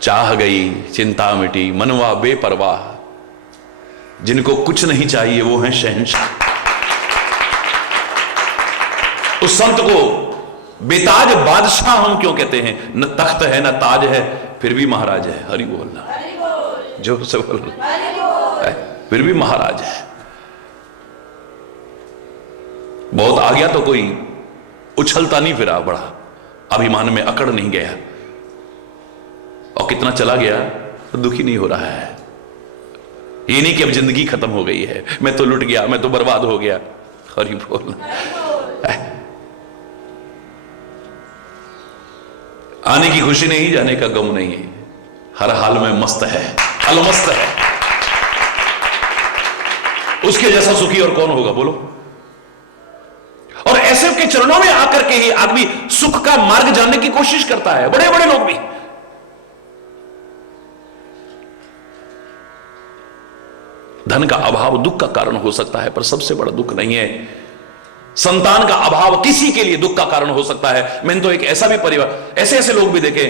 चाह गई चिंता मिटी मनवा बेपरवाह, जिनको कुछ नहीं चाहिए वो हैं शहंशाह। उस संत को बेताज बादशाह हम क्यों कहते हैं? न तख्त है न ताज है, फिर भी महाराज है। हरि बोलना, जो से बोल, फिर भी महाराज है। बहुत आ गया तो कोई उछलता नहीं फिरा, बड़ा अभिमान में अकड़ नहीं गया, और कितना चला गया तो दुखी नहीं हो रहा है। ये नहीं कि अब जिंदगी खत्म हो गई है, मैं तो लुट गया, मैं तो बर्बाद हो गया। हरि बोल। आने की खुशी नहीं, जाने का गम नहीं है, हर हाल में मस्त है, अलमस्त है। उसके जैसा सुखी और कौन होगा बोलो? और ऐसे के चरणों में आकर के ही आदमी सुख का मार्ग जानने की कोशिश करता है। बड़े बड़े लोग भी धन का अभाव दुख का कारण हो सकता है, पर सबसे बड़ा दुख नहीं है। संतान का अभाव किसी के लिए दुख का कारण हो सकता है। मैंने तो एक ऐसा भी परिवार, ऐसे ऐसे लोग भी देखे,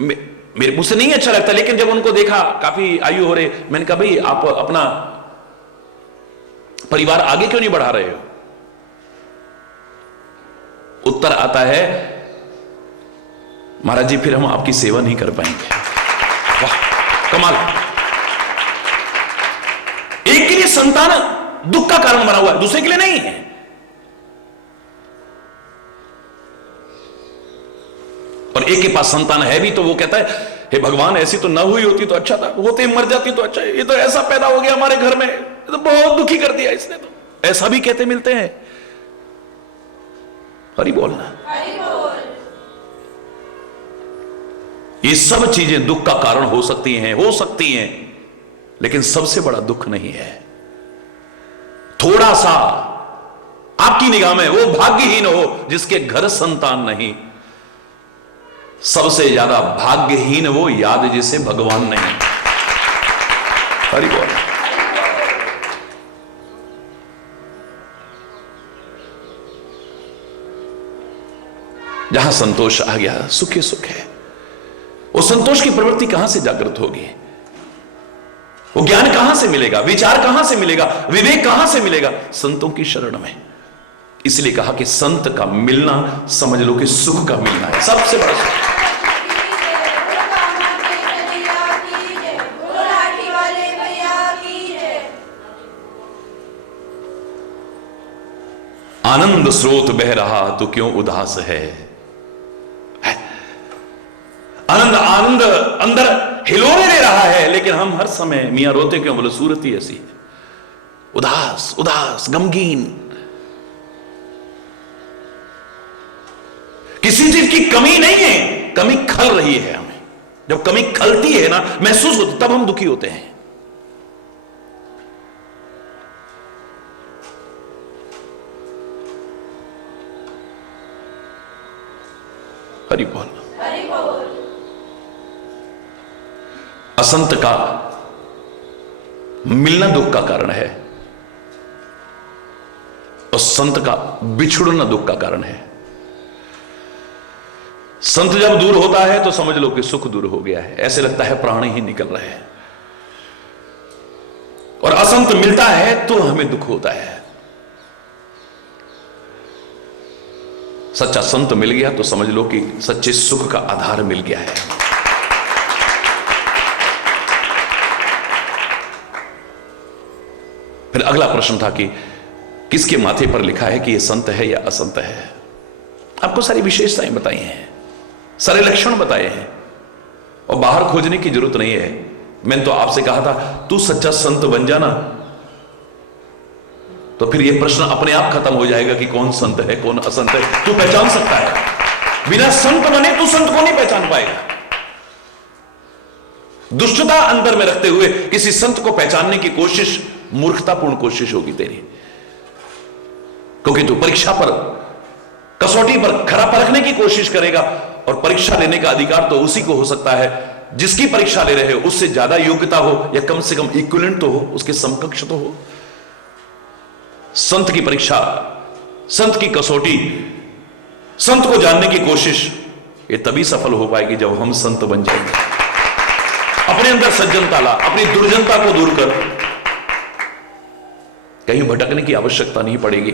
मेरे मुझसे नहीं अच्छा लगता, लेकिन जब उनको देखा काफी आयु हो रहे, मैंने कहा भाई आप अपना परिवार आगे क्यों नहीं बढ़ा रहे हो? उत्तर आता है, महाराज जी फिर हम आपकी सेवा नहीं कर पाएंगे। वाह कमाल। एक के लिए संतान दुख का कारण बना हुआ है, दूसरे के लिए नहीं है। और एक के पास संतान है भी तो वो कहता है, हे भगवान ऐसी तो ना हुई होती तो अच्छा था, होते मर जाती तो अच्छा है, ये तो ऐसा पैदा हो गया हमारे घर में, तो बहुत दुखी कर दिया इसने। तो ऐसा भी कहते मिलते हैं। हरि बोलना। ये सब चीजें दुख का कारण हो सकती हैं, लेकिन सबसे बड़ा दुख नहीं है। थोड़ा सा आपकी निगाह में वो भाग्यहीन हो जिसके घर संतान नहीं, सबसे ज्यादा भाग्यहीन वो याद जिसे भगवान नहीं। हरि बोल। जहां संतोष आ गया, सुख ही सुख है। वो संतोष की प्रवृत्ति कहां से जागृत होगी? वो ज्ञान कहां से मिलेगा? विचार कहां से मिलेगा? विवेक कहां से मिलेगा? संतों की शरण में। इसलिए कहा कि संत का मिलना समझ लो कि सुख का मिलना है, सबसे बड़ा सुख। आनंद स्रोत बह रहा तो क्यों उदास है? आनंद आनंद अंदर हिलोरे ले रहा है, लेकिन हम हर समय मियां रोते क्यों? बोले सूरत ही ऐसी है, उदास उदास गमगीन। किसी चीज की कमी नहीं है, कमी खल रही है हमें। जब कमी खलती है ना, महसूस होती, तब हम दुखी होते हैं। हरि बोल। असंत का मिलना दुख का कारण है, और संत का बिछुड़ना दुख का कारण है। संत जब दूर होता है तो समझ लो कि सुख दूर हो गया है, ऐसे लगता है प्राण ही निकल रहे हैं। और असंत मिलता है तो हमें दुख होता है। सच्चा संत मिल गया तो समझ लो कि सच्चे सुख का आधार मिल गया है। फिर अगला प्रश्न था कि किसके माथे पर लिखा है कि यह संत है या असंत है? आपको सारी विशेषताएं बताई हैं, सारे लक्षण बताए हैं, और बाहर खोजने की जरूरत नहीं है। मैंने तो आपसे कहा था तू सच्चा संत बन जाना, तो फिर यह प्रश्न अपने आप खत्म हो जाएगा कि कौन संत है कौन असंत है। तू पहचान सकता है। बिना संत बने तू संत को नहीं पहचान पाएगा। दुष्टता अंदर में रखते हुए किसी संत को पहचानने की कोशिश मूर्खतापूर्ण कोशिश होगी तेरी, क्योंकि तू परीक्षा पर, कसौटी पर खरा परखने की कोशिश करेगा, और परीक्षा लेने का अधिकार तो उसी को हो सकता है जिसकी परीक्षा ले रहे हो उससे ज्यादा योग्यता हो, या कम से कम इक्विवेलेंट तो हो, उसके समकक्ष तो हो। संत की परीक्षा, संत की कसौटी, संत को जानने की कोशिश, ये तभी सफल हो पाएगी जब हम संत बन जाएंगे। अपने अंदर सज्जनता ला, अपनी दुर्जनता को दूर कर, कहीं भटकने की आवश्यकता नहीं पड़ेगी,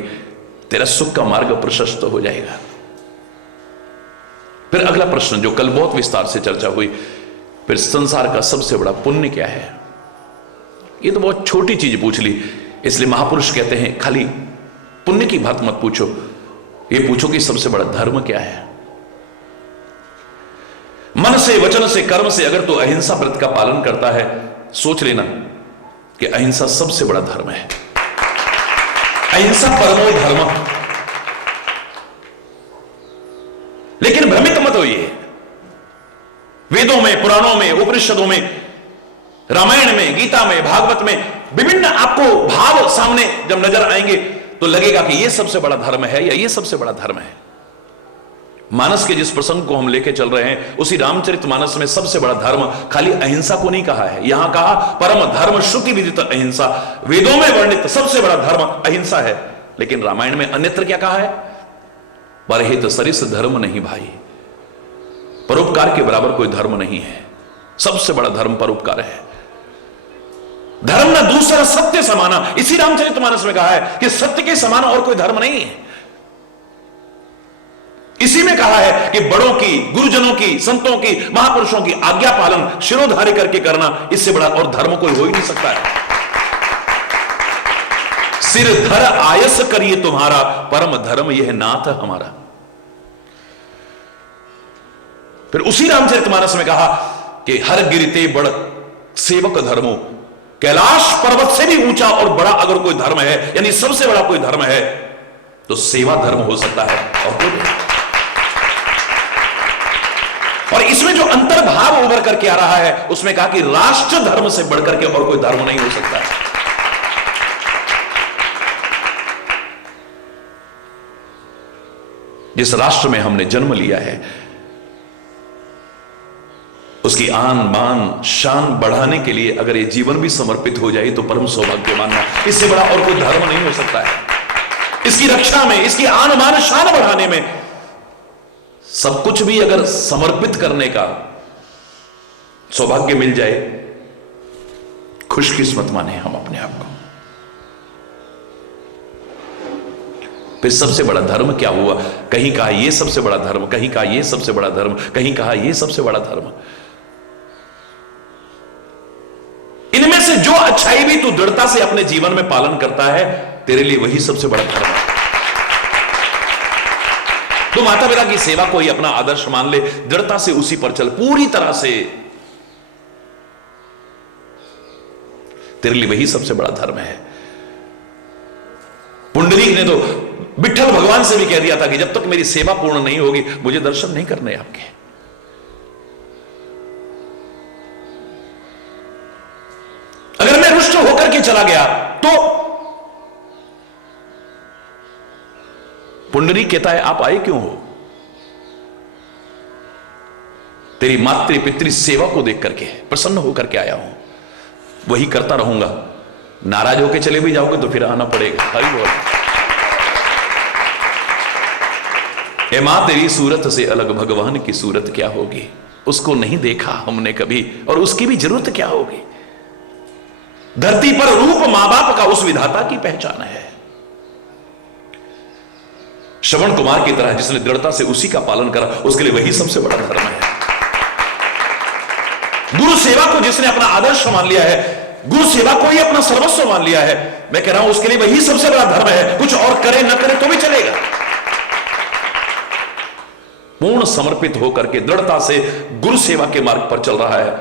तेरा सुख का मार्ग प्रशस्त हो जाएगा। फिर अगला प्रश्न जो कल बहुत विस्तार से चर्चा हुई, फिर संसार का सबसे बड़ा पुण्य क्या है? ये तो बहुत छोटी चीज पूछ ली, इसलिए महापुरुष कहते हैं खाली पुण्य की बात मत पूछो, ये पूछो कि सबसे बड़ा धर्म क्या है। मन से, वचन से, कर्म से अगर तू अहिंसा व्रत का पालन करता है, सोच लेना कि अहिंसा सबसे बड़ा धर्म है। अहिंसा परमो धर्म। लेकिन भ्रमित मत होइए, वेदों में, पुराणों में, उपनिषदों में, रामायण में, गीता में, भागवत में विभिन्न आपको भाव सामने जब नजर आएंगे तो लगेगा कि यह सबसे बड़ा धर्म है या यह सबसे बड़ा धर्म है। मानस के जिस प्रसंग को हम लेके चल रहे हैं, उसी रामचरितमानस में सबसे बड़ा धर्म खाली अहिंसा को नहीं कहा है, यहां कहा परम धर्म श्रुति विदित अहिंसा। वेदों में वर्णित सबसे बड़ा धर्म अहिंसा है, लेकिन रामायण में अन्यत्र क्या कहा है? परहित सरिस धर्म नहीं भाई। परोपकार के बराबर कोई धर्म नहीं है, सबसे बड़ा धर्म परोपकार है। धर्म न दूसरा सत्य समाना, इसी रामचरितमानस में कहा है कि सत्य के समान और कोई धर्म नहीं है। इसी में कहा है कि बड़ों की, गुरुजनों की, संतों की, महापुरुषों की आज्ञा पालन शिरोधार्य करके करना, इससे बड़ा और धर्म कोई हो ही नहीं सकता है। सिर धर आयस करिए तुम्हारा, परम धर्म यह नाथ हमारा। फिर उसी रामचरितमानस में कहा कि हर गिरते बड़ सेवक धर्मो, कैलाश पर्वत से भी ऊंचा और बड़ा अगर कोई धर्म है, यानी सबसे बड़ा कोई धर्म है, तो सेवा धर्म हो सकता है और कोई नहीं। और इसमें जो अंतर्भाव उभर करके आ रहा है, उसमें कहा कि राष्ट्र धर्म से बढ़कर के और कोई धर्म नहीं हो सकता है। जिस राष्ट्र में हमने जन्म लिया है, उसकी आन बान शान बढ़ाने के लिए अगर ये जीवन भी समर्पित हो जाए तो परम सौभाग्यवान है। इससे बड़ा और कोई धर्म नहीं हो सकता है। इसकी रक्षा में, इसकी आन बान शान बढ़ाने में सब कुछ भी अगर समर्पित करने का सौभाग्य मिल जाए, खुशकिस्मत माने हम अपने आप को। फिर सबसे बड़ा धर्म क्या हुआ? कहीं कहा यह सबसे बड़ा धर्म, कहीं कहा यह सबसे बड़ा धर्म, कहीं कहा यह सबसे बड़ा धर्म। इनमें से जो अच्छाई भी तू दृढ़ता से अपने जीवन में पालन करता है, तेरे लिए वही सबसे बड़ा धर्म है। तो माता पिता की सेवा को ही अपना आदर्श मान ले, दृढ़ता से उसी पर चल, पूरी तरह से, तेरे लिए वही सबसे बड़ा धर्म है। पुंडरीक ने तो विठ्ठल भगवान से भी कह दिया था कि जब तक मेरी सेवा पूर्ण नहीं होगी, मुझे दर्शन नहीं करने आपके। अगर मैं रुष्ट होकर के चला गया तो पुंडरीक कहता है आप आए क्यों हो? तेरी मातृ पितृ सेवा को देख करके प्रसन्न होकर के आया हूं, वही करता रहूंगा। नाराज होकर चले भी जाओगे तो फिर आना पड़ेगा। हरि बोल। ए मां तेरी सूरत से अलग भगवान की सूरत क्या होगी? उसको नहीं देखा हमने कभी, और उसकी भी जरूरत क्या होगी? धरती पर रूप मां बाप का उस विधाता की पहचान है। श्रवण कुमार की तरह जिसने दृढ़ता से उसी का पालन करा, उसके लिए वही सबसे बड़ा धर्म है। गुरु सेवा को जिसने अपना आदर्श मान लिया है, गुरु सेवा को ही अपना सर्वस्व मान लिया है, मैं कह रहा हूं उसके लिए वही सबसे बड़ा धर्म है। कुछ और करे न करे तो भी चलेगा। पूर्ण समर्पित होकर के दृढ़ता से गुरु सेवा के मार्ग पर चल रहा है,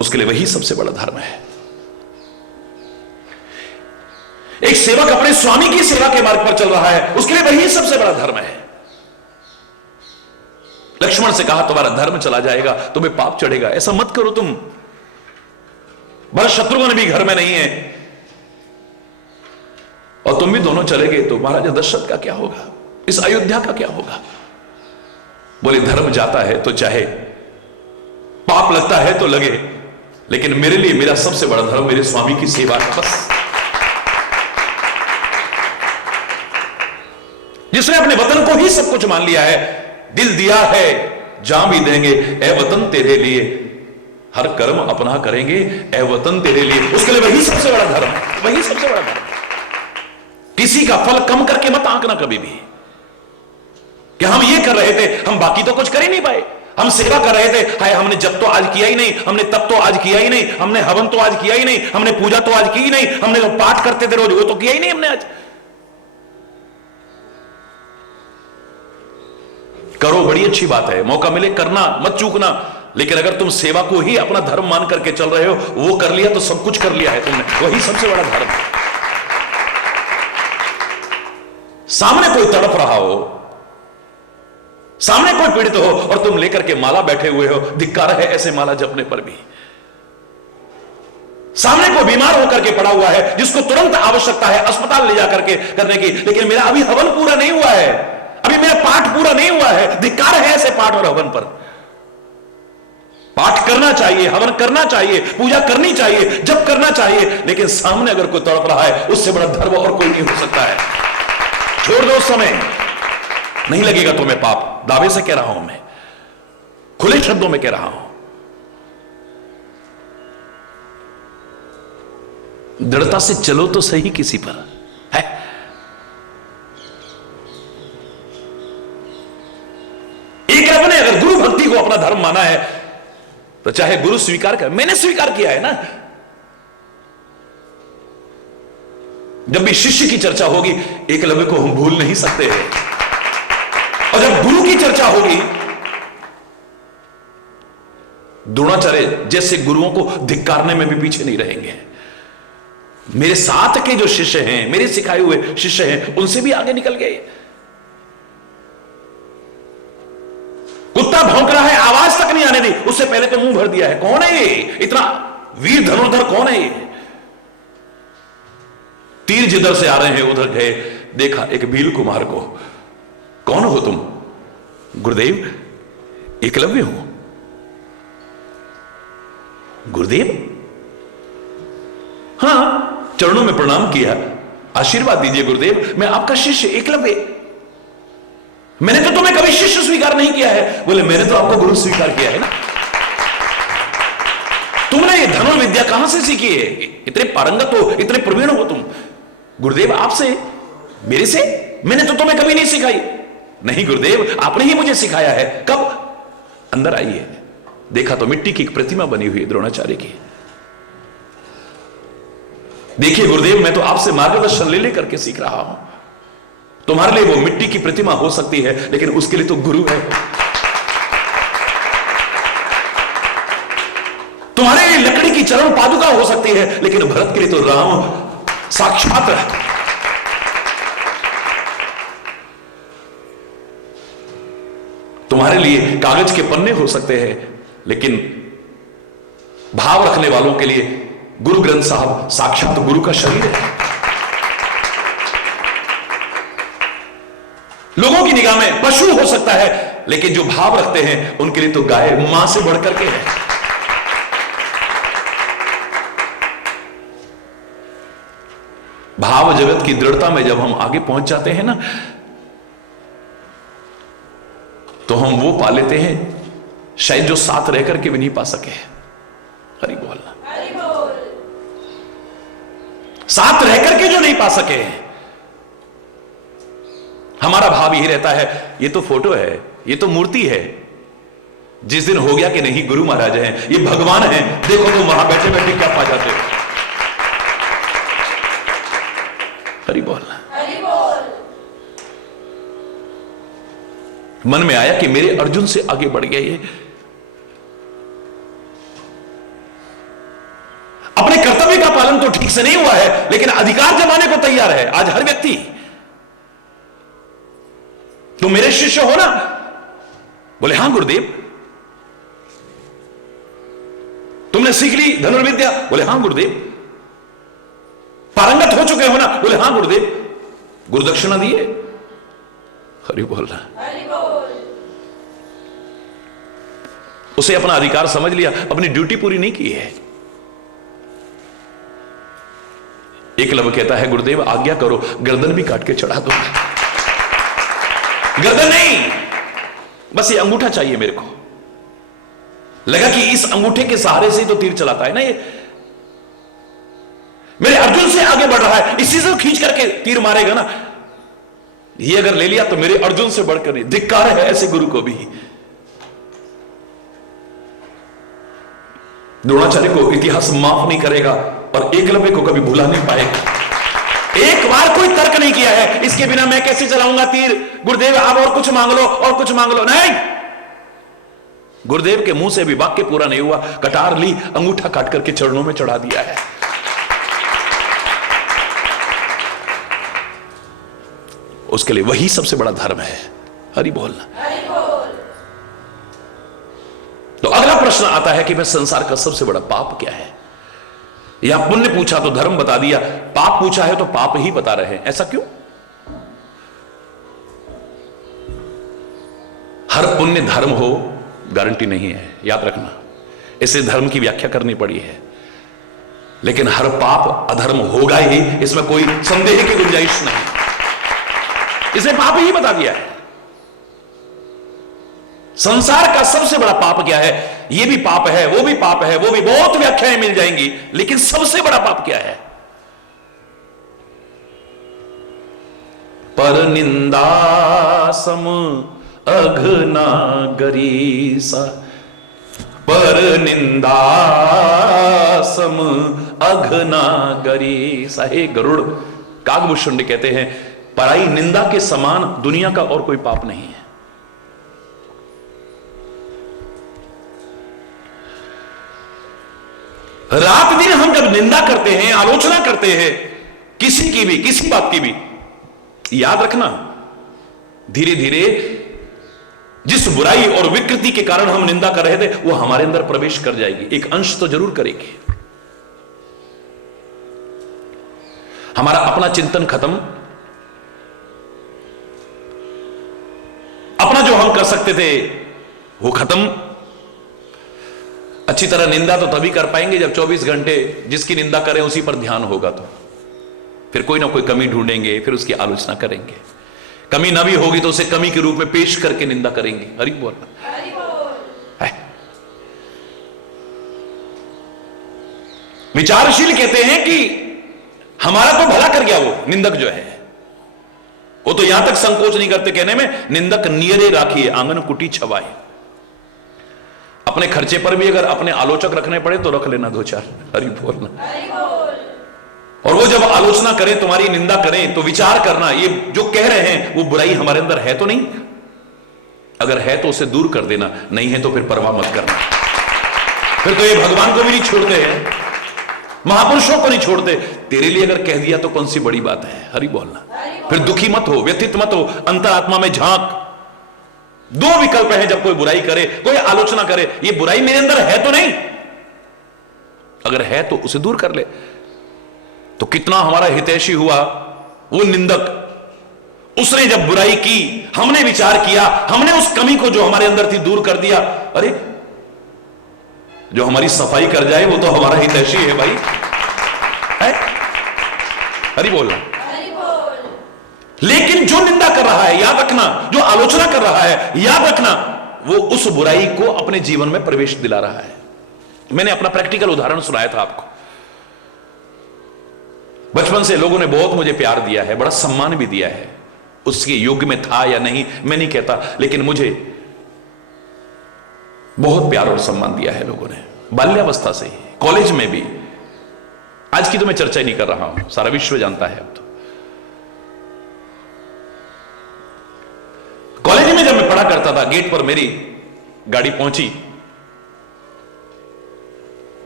उसके लिए वही सबसे बड़ा धर्म है। एक सेवक अपने स्वामी की सेवा के मार्ग पर चल रहा है, उसके लिए वही सबसे बड़ा धर्म है। लक्ष्मण से कहा तुम्हारा धर्म चला जाएगा, तुम्हें पाप चढ़ेगा, ऐसा मत करो तुम। भरत शत्रुघ्न भी घर में नहीं है और तुम भी दोनों चले गए तो महाराज दशरथ का क्या होगा? इस अयोध्या का क्या होगा? बोले धर्म जाता है तो चाहे, पाप लगता है तो लगे, लेकिन मेरे लिए मेरा सबसे बड़ा धर्म मेरे स्वामी की सेवा है। बस जिसने अपने वतन को ही सब कुछ मान लिया है, दिल दिया है जान भी देंगे ए वतन तेरे लिए, हर कर्म अपना करेंगे ए वतन तेरे लिए, उसके लिए वही सबसे बड़ा धर्म, वही सबसे बड़ा धर्म। किसी का फल कम करके मत आंकना कभी भी कि हम ये कर रहे थे, हम बाकी तो कुछ कर ही नहीं पाए। हम सेवा कर रहे थे, हाय हमने जब तो आज किया ही नहीं, हमने तब तो आज किया ही नहीं, हमने हवन तो आज किया ही नहीं, हमने पूजा तो आज की ही नहीं, हमने जो पाठ करते थे रोज वो तो किया ही नहीं हमने आज। करो, बड़ी अच्छी बात है, मौका मिले करना, मत चूकना। लेकिन अगर तुम सेवा को ही अपना धर्म मान करके चल रहे हो, वो कर लिया तो सब कुछ कर लिया है तुमने, वही सबसे बड़ा धर्म। सामने कोई तड़प रहा हो, सामने कोई पीड़ित हो और तुम लेकर के माला बैठे हुए हो, धिक्कार है ऐसे माला जपने पर भी। सामने कोई बीमार होकर के पड़ा हुआ है जिसको तुरंत आवश्यकता है अस्पताल ले जाकर के करने की, लेकिन मेरा अभी हवन पूरा नहीं हुआ है, अभी मेरा पाठ पूरा नहीं हुआ है, धिक्कार है ऐसे पाठ और हवन पर। पाठ करना चाहिए, हवन करना चाहिए, पूजा करनी चाहिए, जप करना चाहिए, लेकिन सामने अगर कोई तड़प रहा है, उससे बड़ा धर्म और कोई नहीं हो सकता है। छोड़ दो उस समय, नहीं लगेगा तुम्हें पाप। दावे से कह रहा हूं मैं, खुले शब्दों में कह रहा हूं। दृढ़ता से चलो तो सही किसी पर है। एक रब ने अगर गुरु भक्ति को अपना धर्म माना है तो चाहे गुरु स्वीकार कर, मैंने स्वीकार किया है ना। जब भी शिष्य की चर्चा होगी, एकलव्य को हम भूल नहीं सकते हैं, और जब गुरु की चर्चा होगी, द्रोणाचार्य जैसे गुरुओं को धिक्कारने में भी पीछे नहीं रहेंगे। मेरे साथ के जो शिष्य हैं, मेरे सिखाए हुए शिष्य हैं, उनसे भी आगे निकल गए। कुत्ता भौंक रहा है, आवाज तक नहीं आने दी, उससे पहले तो मुंह भर दिया है। कौन है ये? इतना वीर धनुर्धर कौन है ये? तीर जिधर से आ रहे हैं उधर गए, देखा एक भील कुमार को। कौन हो तुम? गुरुदेव, एकलव्य हूं। गुरुदेव? हां, चरणों में प्रणाम किया, आशीर्वाद दीजिए गुरुदेव, मैं आपका शिष्य एकलव्य। मैंने तो तुम्हें कभी शिष्य स्वीकार नहीं किया है। बोले मैंने तो आपको गुरु स्वीकार किया है ना। तुमने ये धनुर्विद्या कहां से सीखी है? इतने पारंगत हो, इतने प्रवीण हो तुम। गुरुदेव आपसे? मेरे से? मैंने तो तुम्हें कभी नहीं सिखाई। नहीं गुरुदेव, आपने ही मुझे सिखाया है। कब? अंदर आइए। देखा तो मिट्टी की एक प्रतिमा बनी हुई है द्रोणाचार्य की। देखिए गुरुदेव, मैं तो आपसे मार्गदर्शन ले लेकर के सीख रहा हूं। तुम्हारे लिए वो मिट्टी की प्रतिमा हो सकती है, लेकिन उसके लिए तो गुरु है। तुम्हारे लिए लकड़ी की चरण पादुका हो सकती है, लेकिन भरत के लिए तो राम साक्षात है। तुम्हारे लिए कागज के पन्ने हो सकते हैं, लेकिन भाव रखने वालों के लिए गुरु ग्रंथ साहब साक्षात गुरु का शरीर है। लोगों की निगाह में पशु हो सकता है, लेकिन जो भाव रखते हैं उनके लिए तो गाय मां से बढ़कर के है। भाव जगत की दृढ़ता में जब हम आगे पहुंच जाते हैं ना, तो हम वो पा लेते हैं शायद जो साथ रह करके भी नहीं पा सके। हरि बोल। साथ रह करके जो नहीं पा सके। हमारा भाव यही रहता है, ये तो फोटो है, ये तो मूर्ति है। जिस दिन हो गया कि नहीं गुरु महाराज हैं, ये भगवान हैं, देखो तुम वहां बैठे बैठे क्या पा जाते हो। हरि बोल। मन में आया कि मेरे अर्जुन से आगे बढ़ गया ये। अपने कर्तव्य का पालन तो ठीक से नहीं हुआ है, लेकिन अधिकार जमाने को तैयार है आज हर व्यक्ति। तुम मेरे शिष्य हो ना? बोले हां गुरुदेव। तुमने सीख ली धनुर्विद्या? बोले हां गुरुदेव। पारंगत हो चुके हो ना? बोले हां गुरुदेव। गुरुदक्षिणा दिए? हरि बोल रहा। उसे अपना अधिकार समझ लिया, अपनी ड्यूटी पूरी नहीं की है। एकलव्य कहता है गुरुदेव आज्ञा करो, गर्दन भी काट के चढ़ा दो। गर्दन नहीं, बस ये अंगूठा चाहिए मेरे को। लगा कि इस अंगूठे के सहारे से ही तो तीर चलाता है ना ये, मेरे अर्जुन से आगे बढ़ रहा है, इसी से खींच करके तीर मारेगा ना। ये अगर ले लिया तो मेरे अर्जुन से बढ़कर नहीं। धिक्कार है ऐसे गुरु को भी। द्रोणाचार्य को इतिहास माफ नहीं करेगा और एकलव्य को कभी भुला नहीं पाएगा। एक बार कोई तर्क नहीं किया है इसके बिना मैं कैसे चलाऊंगा तीर, गुरुदेव आप और कुछ मांग लो और कुछ मांग लो, नहीं। गुरुदेव के मुंह से भी वाक्य पूरा नहीं हुआ, कटार ली, अंगूठा काट करके चरणों में चढ़ा दिया है। उसके लिए वही सबसे बड़ा धर्म है। हरि बोल। तो अगला प्रश्न आता है कि मैं संसार का सबसे बड़ा पाप क्या है। या पुण्य पूछा तो धर्म बता दिया, पाप पूछा है तो पाप ही बता रहे हैं। ऐसा क्यों? हर पुण्य धर्म हो गारंटी नहीं है, याद रखना। इसे धर्म की व्याख्या करनी पड़ी है। लेकिन हर पाप अधर्म होगा ही, इसमें कोई संदेह की गुंजाइश नहीं। इसे पाप ही बता दिया है। संसार का सबसे बड़ा पाप क्या है? यह भी पाप है, वो भी पाप है, वो भी, बहुत व्याख्याएं मिल जाएंगी, लेकिन सबसे बड़ा पाप क्या है? पर निंदा सम अघनागरीसा, पर निंदा सम अघनागरीसा। हे गरुड़, कागभूषण कहते हैं पराई निंदा के समान दुनिया का और कोई पाप नहीं है। रात दिन हम जब निंदा करते हैं, आलोचना करते हैं किसी की भी, किसी बात की भी, याद रखना धीरे धीरे जिस बुराई और विकृति के कारण हम निंदा कर रहे थे वो हमारे अंदर प्रवेश कर जाएगी, एक अंश तो जरूर करेगी। हमारा अपना चिंतन खत्म, अपना जो हम कर सकते थे वो खत्म। अच्छी तरह निंदा तो तभी कर पाएंगे जब 24 घंटे जिसकी निंदा करें उसी पर ध्यान होगा। तो फिर कोई ना कोई कमी ढूंढेंगे, फिर उसकी आलोचना करेंगे। कमी ना भी होगी तो उसे कमी के रूप में पेश करके निंदा करेंगे। हरि बोल। विचारशील कहते हैं कि हमारा तो भला कर गया वो निंदक जो है, वो तो यहां तक संकोच नहीं करते कहने में, निंदक नियरे राखिए आंगन कुटी छवाए। अपने खर्चे पर भी अगर अपने आलोचक रखने पड़े तो रख लेना दो चार। हरि बोलना। और वो जब आलोचना करें, तुम्हारी निंदा करें, तो विचार करना ये जो कह रहे हैं वो बुराई हमारे अंदर है तो नहीं। अगर है तो उसे दूर कर देना, नहीं है तो फिर परवाह मत करना। फिर तो ये भगवान को भी नहीं छोड़ते हैं, महापुरुषों को नहीं छोड़ते। तेरे लिए अगर कह दिया तो कौन सी बड़ी बात है। हरि बोलना। फिर दुखी मत हो, व्यथित मत हो, अंतरात्मा में झांक। दो विकल्प है जब कोई बुराई करे, कोई आलोचना करे, ये बुराई मेरे अंदर है तो नहीं। अगर है तो उसे दूर कर ले। तो कितना हमारा हितैषी हुआ वो निंदक, उसने जब बुराई की, हमने विचार किया, हमने उस कमी को जो हमारे अंदर थी दूर कर दिया। अरे जो हमारी सफाई कर जाए वो तो हमारा हितैषी है भाई, है? हरि बोलना। लेकिन जो निंदा कर रहा है, याद रखना, जो आलोचना कर रहा है, याद रखना, वो उस बुराई को अपने जीवन में प्रवेश दिला रहा है। मैंने अपना प्रैक्टिकल उदाहरण सुनाया था आपको। बचपन से लोगों ने बहुत मुझे प्यार दिया है, बड़ा सम्मान भी दिया है। उसके युग में था या नहीं मैं नहीं कहता, लेकिन मुझे बहुत प्यार और सम्मान दिया है लोगों ने, बाल्यावस्था से ही, कॉलेज में भी। आज की तो मैं चर्चा ही नहीं कर रहा हूं, सारा विश्व जानता है अब तो। कॉलेज में जब मैं पढ़ा करता था, गेट पर मेरी गाड़ी पहुंची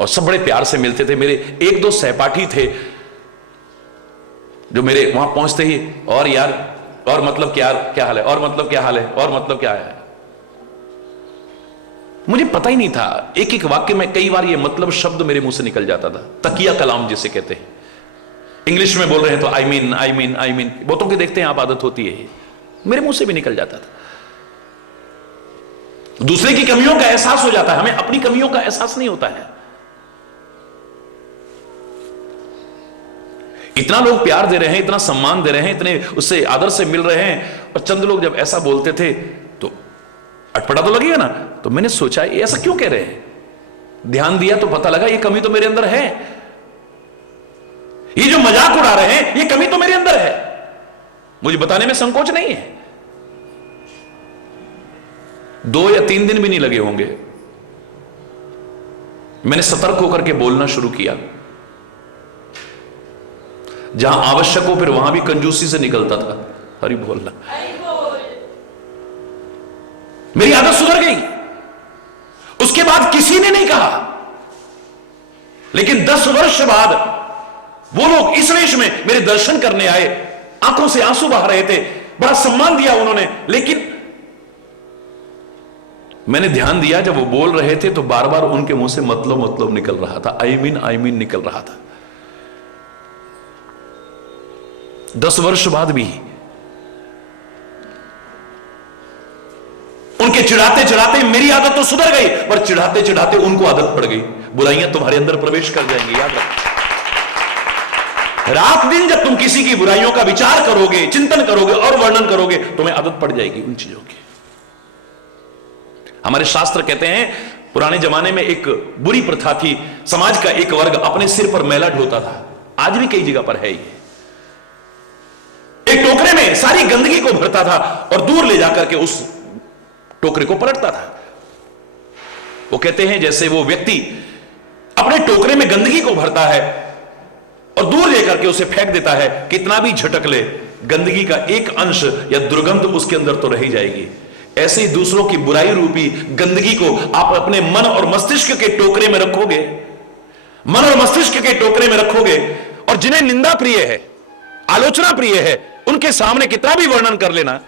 और सब बड़े प्यार से मिलते थे। मेरे एक दो सहपाठी थे जो मेरे वहां पहुंचते ही, और यार, और मतलब क्या हाल है, और मतलब क्या हाल है, और मतलब क्या है। मुझे पता ही नहीं था, एक एक वाक्य में कई बार ये मतलब शब्द मेरे मुंह से निकल जाता था। तकिया कलाम जिसे कहते हैं, इंग्लिश में बोल रहे हैं तो I mean I mean I mean, बहुतों के देखते हैं आप आदत होती है, मेरे मुंह से भी निकल जाता था। दूसरे की कमियों का एहसास हो जाता है, हमें अपनी कमियों का एहसास नहीं होता है। इतना लोग प्यार दे रहे हैं, इतना सम्मान दे रहे हैं, इतने उससे आदर से मिल रहे हैं, और चंद लोग जब ऐसा बोलते थे तो अटपटा तो लगेगा ना। तो मैंने सोचा ये ऐसा क्यों कह रहे हैं। ध्यान दिया तो पता लगा ये कमी तो मेरे अंदर है, ये जो मजाक उड़ा रहे हैं ये कमी तो मेरे अंदर है, मुझे बताने में संकोच नहीं है। 2 या 3 दिन भी नहीं लगे होंगे, मैंने सतर्क होकर के बोलना शुरू किया। जहां आवश्यक हो फिर वहां भी कंजूसी से निकलता था, हरि बोलना। मेरी आदत सुधर गई, उसके बाद किसी ने नहीं कहा, लेकिन 10 वर्ष बाद वो लोग इस वेश में मेरे दर्शन करने आए, आंखों से आंसू बहा रहे थे, बड़ा सम्मान दिया उन्होंने, लेकिन मैंने ध्यान दिया जब वो बोल रहे थे तो बार बार उनके मुंह से मतलब निकल रहा था, आई मीन निकल रहा था। 10 वर्ष बाद भी उनके चिढ़ाते चिढ़ाते मेरी आदत तो सुधर गई, पर चिढ़ाते चिढ़ाते उनको आदत पड़ गई। बुराइयां तुम्हारे अंदर प्रवेश कर जाएंगी, याद रखो। रात दिन जब तुम किसी की बुराइयों का विचार करोगे, चिंतन करोगे और वर्णन करोगे, तुम्हें आदत पड़ जाएगी उन चीजों की। हमारे शास्त्र कहते हैं पुराने जमाने में एक बुरी प्रथा थी, समाज का एक वर्ग अपने सिर पर मैला ढोता था, आज भी कई जगह पर है ये। एक टोकरे में सारी गंदगी को भरता था और दूर ले जाकर के उस टोकरे को पलटता था। वो कहते हैं जैसे वो व्यक्ति अपने टोकरे में गंदगी को भरता है और दूर लेकर के उसे फेंक देता है, कितना भी झटक ले गंदगी का एक अंश या दुर्गंध उसके अंदर तो रह जाएगी। ऐसे ही दूसरों की बुराई रूपी गंदगी को आप अपने मन और मस्तिष्क के टोकरे में रखोगे, मन और मस्तिष्क के टोकरे में रखोगे, और जिन्हें निंदा प्रिय है, आलोचना प्रिय है, उनके सामने कितना भी वर्णन कर लेना,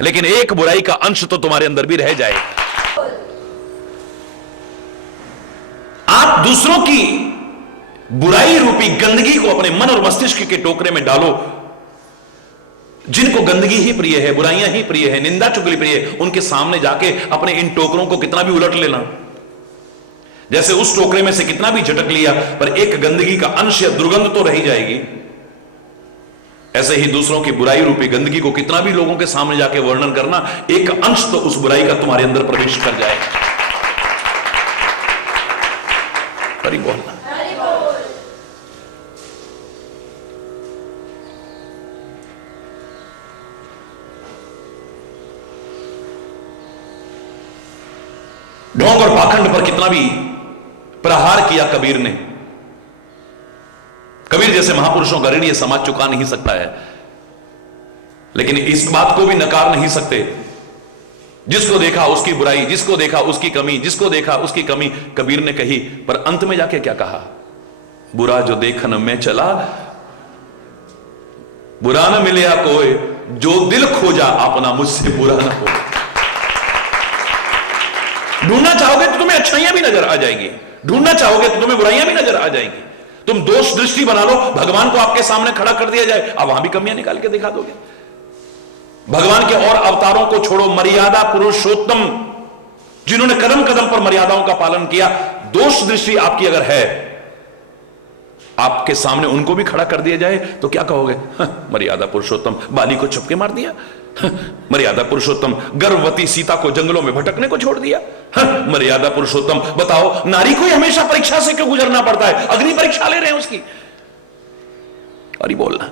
लेकिन एक बुराई का अंश तो तुम्हारे अंदर भी रह जाएगा। आप दूसरों की बुराई रूपी गंदगी को अपने मन और मस्तिष्क के टोकरे में डालो। जिनको गंदगी ही प्रिय है, बुराइयां ही प्रिय है, निंदा चुगली प्रिय है, उनके सामने जाके अपने इन टोकरों को कितना भी उलट लेना, जैसे उस टोकरे में से कितना भी झटक लिया पर एक गंदगी का अंश या दुर्गंध तो रह जाएगी, ऐसे ही दूसरों की बुराई रूपी गंदगी को कितना भी लोगों के सामने जाके वर्णन करना, एक अंश तो उस बुराई का तुम्हारे अंदर प्रवेश कर जाएगा। हरि बोलना। ढोंग और पाखंड पर कितना भी प्रहार किया कबीर ने, कबीर जैसे महापुरुषों का ऋण यह समाज चुका नहीं सकता है, लेकिन इस बात को भी नकार नहीं सकते, जिसको देखा उसकी बुराई, जिसको देखा उसकी कमी, जिसको देखा उसकी कमी कबीर ने कही, पर अंत में जाके क्या कहा, बुरा जो देखन में चला बुरा न मिले कोई, जो दिल खोजा अपना मुझसे बुरा न हो। ढूंढना चाहोगे तो तुम्हें अच्छाइयां भी नजर आ जाएंगी, ढूंढना चाहोगे तो तुम्हें बुराइयां भी नजर आ जाएंगी। तुम दोष दृष्टि बना लो, भगवान को आपके सामने खड़ा कर दिया जाए, अब वहां भी कमियां निकाल के दिखा दोगे। भगवान के और अवतारों को छोड़ो, मर्यादा पुरुषोत्तम जिन्होंने कदम कदम पर मर्यादाओं का पालन किया, दोष दृष्टि आपकी अगर है, आपके सामने उनको भी खड़ा कर दिया जाए तो क्या कहोगे, मर्यादा पुरुषोत्तम बाली को चुपके मार दिया, मर्यादा पुरुषोत्तम गर्भवती सीता को जंगलों में भटकने को छोड़ दिया, मर्यादा पुरुषोत्तम बताओ नारी को ही हमेशा परीक्षा से क्यों गुजरना पड़ता है, अग्नि परीक्षा ले रहे हैं उसकी। अरे बोलना,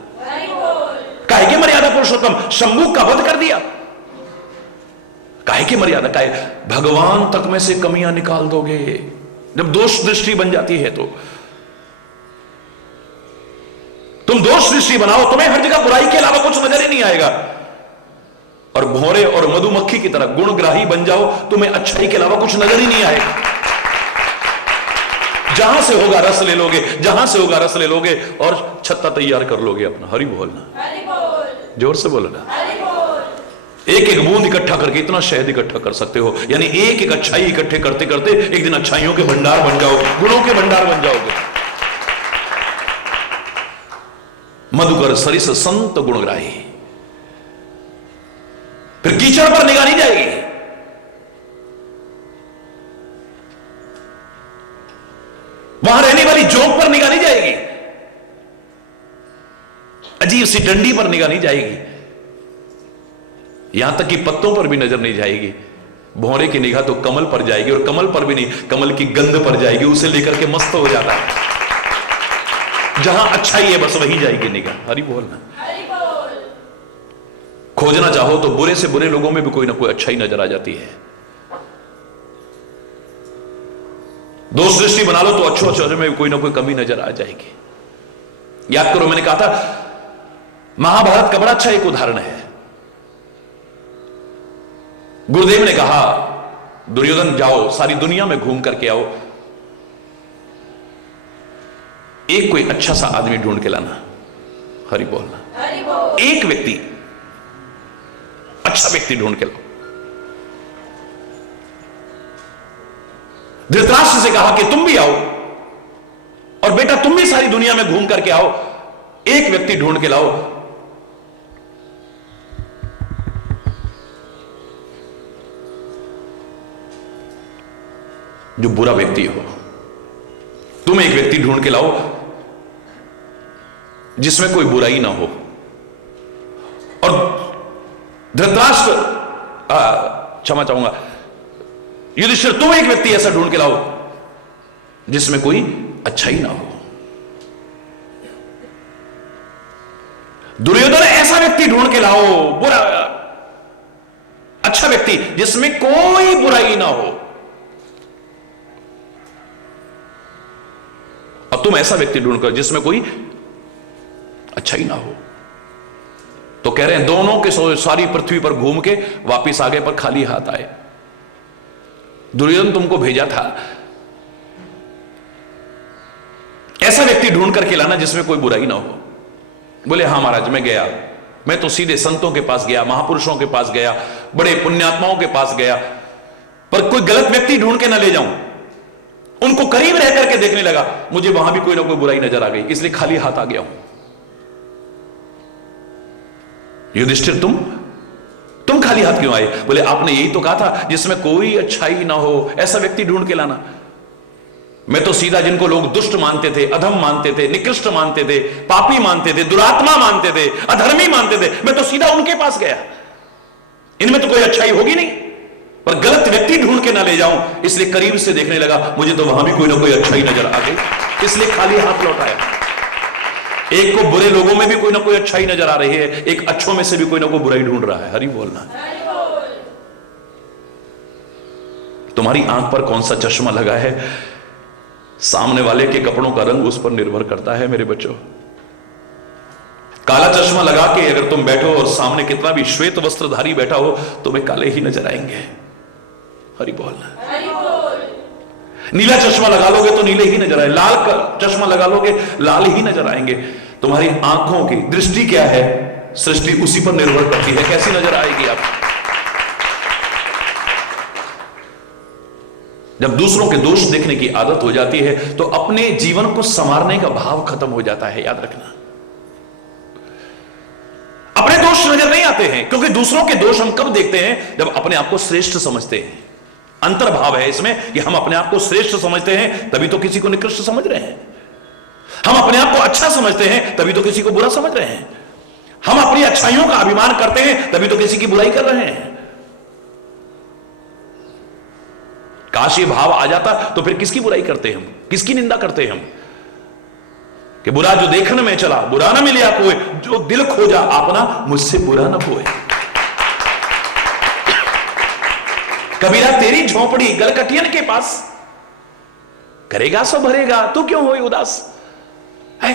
काहे की मर्यादा पुरुषोत्तम शंभू का वध कर दिया, काहे की मर्यादा, काहे भगवान तक में से कमियां निकाल दोगे जब दोष दृष्टि बन जाती है। तो तुम दोष दृष्टि बनाओ, तुम्हें हर जगह बुराई के अलावा कुछ नजर ही नहीं आएगा, और भौरे और मधुमक्खी की तरह गुणग्राही बन जाओ, तुम्हें अच्छाई के अलावा कुछ नजर ही नहीं आएगा। जहां से होगा रस ले लोगे, जहां से होगा रस ले लोगे और छत्ता तैयार कर लोगे अपना। हरि बोलना, जोर से बोलना। एक एक बूंद इकट्ठा करके इतना शहद इकट्ठा कर सकते हो, यानी एक एक अच्छाई इकट्ठे करते करते एक दिन अच्छाइयों के भंडार बन जाओगे, गुणों के भंडार बन जाओगे। मधुकर सरिस संत गुणग्राही। फिर कीचड़ पर निगाह नहीं जाएगी, वहां रहने वाली जोंक पर निगाह नहीं जाएगी, अजीब सी डंडी पर निगाह नहीं जाएगी, यहां तक कि पत्तों पर भी नजर नहीं जाएगी। भौरे की निगाह तो कमल पर जाएगी, और कमल पर भी नहीं, कमल की गंध पर जाएगी, उसे लेकर के मस्त हो जाता है। जहां अच्छाई है बस वही जाएगी निगाह। हरि बोलना। खोजना चाहो तो बुरे से बुरे लोगों में भी कोई ना कोई अच्छाई नजर आ जाती है। दोष दृष्टि बना लो तो अच्छो अच्छे में कोई ना कोई कमी नजर आ जाएगी। याद करो, मैंने कहा था महाभारत का बड़ा अच्छा एक उदाहरण है। गुरुदेव ने कहा दुर्योधन जाओ सारी दुनिया में घूम करके आओ, एक कोई अच्छा सा आदमी ढूंढ के लाना। हरि बोलना। एक व्यक्ति, अच्छा व्यक्ति ढूंढ के लाओ। धृतराष्ट्र से कहा कि तुम भी आओ, और बेटा तुम भी सारी दुनिया में घूम करके आओ, एक व्यक्ति ढूंढ के लाओ जो बुरा व्यक्ति हो। तुम एक व्यक्ति ढूंढ के लाओ जिसमें कोई बुराई ना हो। और धृतराष्ट्र, क्षमा चाहूंगा, युधिष्ठिर तुम एक व्यक्ति ऐसा ढूंढ के लाओ जिसमें कोई अच्छाई ना हो। दुर्योधन ऐसा व्यक्ति ढूंढ के लाओ, बुरा अच्छा व्यक्ति जिसमें कोई बुराई ना हो। अब तुम ऐसा व्यक्ति ढूंढकर जिसमें कोई अच्छाई ना हो। तो कह रहे हैं दोनों के सारी पृथ्वी पर घूम के वापिस आ गए, पर खाली हाथ आए। दुर्योधन तुमको भेजा था ऐसा व्यक्ति ढूंढ करके लाना जिसमें कोई बुराई ना हो। बोले हाँ महाराज, मैं गया, मैं तो सीधे संतों के पास गया, महापुरुषों के पास गया, बड़े पुण्यात्माओं के पास गया, पर कोई गलत व्यक्ति ढूंढ के ना ले जाऊं। उनको करीब रह करके देखने लगा, मुझे वहां भी कोई ना कोई बुराई नजर आ गई, इसलिए खाली हाथ आ गया हूं। युधिष्ठिर तुम खाली हाथ क्यों आए? बोले आपने यही तो कहा था जिसमें कोई अच्छाई ना हो ऐसा व्यक्ति ढूंढ के लाना। मैं तो सीधा जिनको लोग दुष्ट मानते थे, अधम मानते थे, निकृष्ट मानते थे, पापी मानते थे, दुरात्मा मानते थे, अधर्मी मानते थे, मैं तो सीधा उनके पास गया। इनमें तो कोई अच्छाई होगी नहीं, पर गलत व्यक्ति ढूंढ के ना ले जाऊं, इसलिए करीब से देखने लगा, मुझे तो वहां भी कोई ना कोई अच्छाई नजर आ गई, इसलिए खाली हाथ लौटाया। एक को बुरे लोगों में भी कोई ना कोई अच्छाई नजर आ रही है, एक अच्छों में से भी कोई ना कोई बुराई ढूंढ रहा है। हरि बोलना। तुम्हारी आंख पर कौन सा चश्मा लगा है, सामने वाले के कपड़ों का रंग उस पर निर्भर करता है। मेरे बच्चों, काला चश्मा लगा के अगर तुम बैठो और सामने कितना भी श्वेत वस्त्रधारी बैठा हो, तुम्हें काले ही नजर आएंगे। हरि बोलना। नीला चश्मा लगा लोगे तो नीले ही नजर आए, लाल चश्मा लगा लोगे लाल ही नजर आएंगे। तुम्हारी आंखों की दृष्टि क्या है, सृष्टि उसी पर निर्भर करती है, कैसी नजर आएगी आप। जब दूसरों के दोष देखने की आदत हो जाती है तो अपने जीवन को संवारने का भाव खत्म हो जाता है। याद रखना, अपने दोष नजर नहीं आते हैं, क्योंकि दूसरों के दोष हम कब देखते हैं, जब अपने आप को श्रेष्ठ समझते हैं। अंतर्भाव है इसमें कि हम अपने आप को श्रेष्ठ समझते हैं, तभी तो किसी को निकृष्ट समझ रहे हैं। हम अपने आप को अच्छा समझते हैं, तभी तो किसी को बुरा समझ रहे हैं। हम अपनी अच्छाइयों का अभिमान करते हैं, तभी तो किसी की बुराई कर रहे हैं। काश ये भाव आ जाता तो फिर किसकी बुराई करते हैं हम, किसकी निंदा करते हैं हम, कि बुरा जो देखने में चला बुरा ना मिले कोई, जो दिल खोजा अपना मुझसे बुरा ना होए। कबीरा तेरी झोंपड़ी गलकटियन के पास, करेगा सो भरेगा, तू क्यों होए उदास है?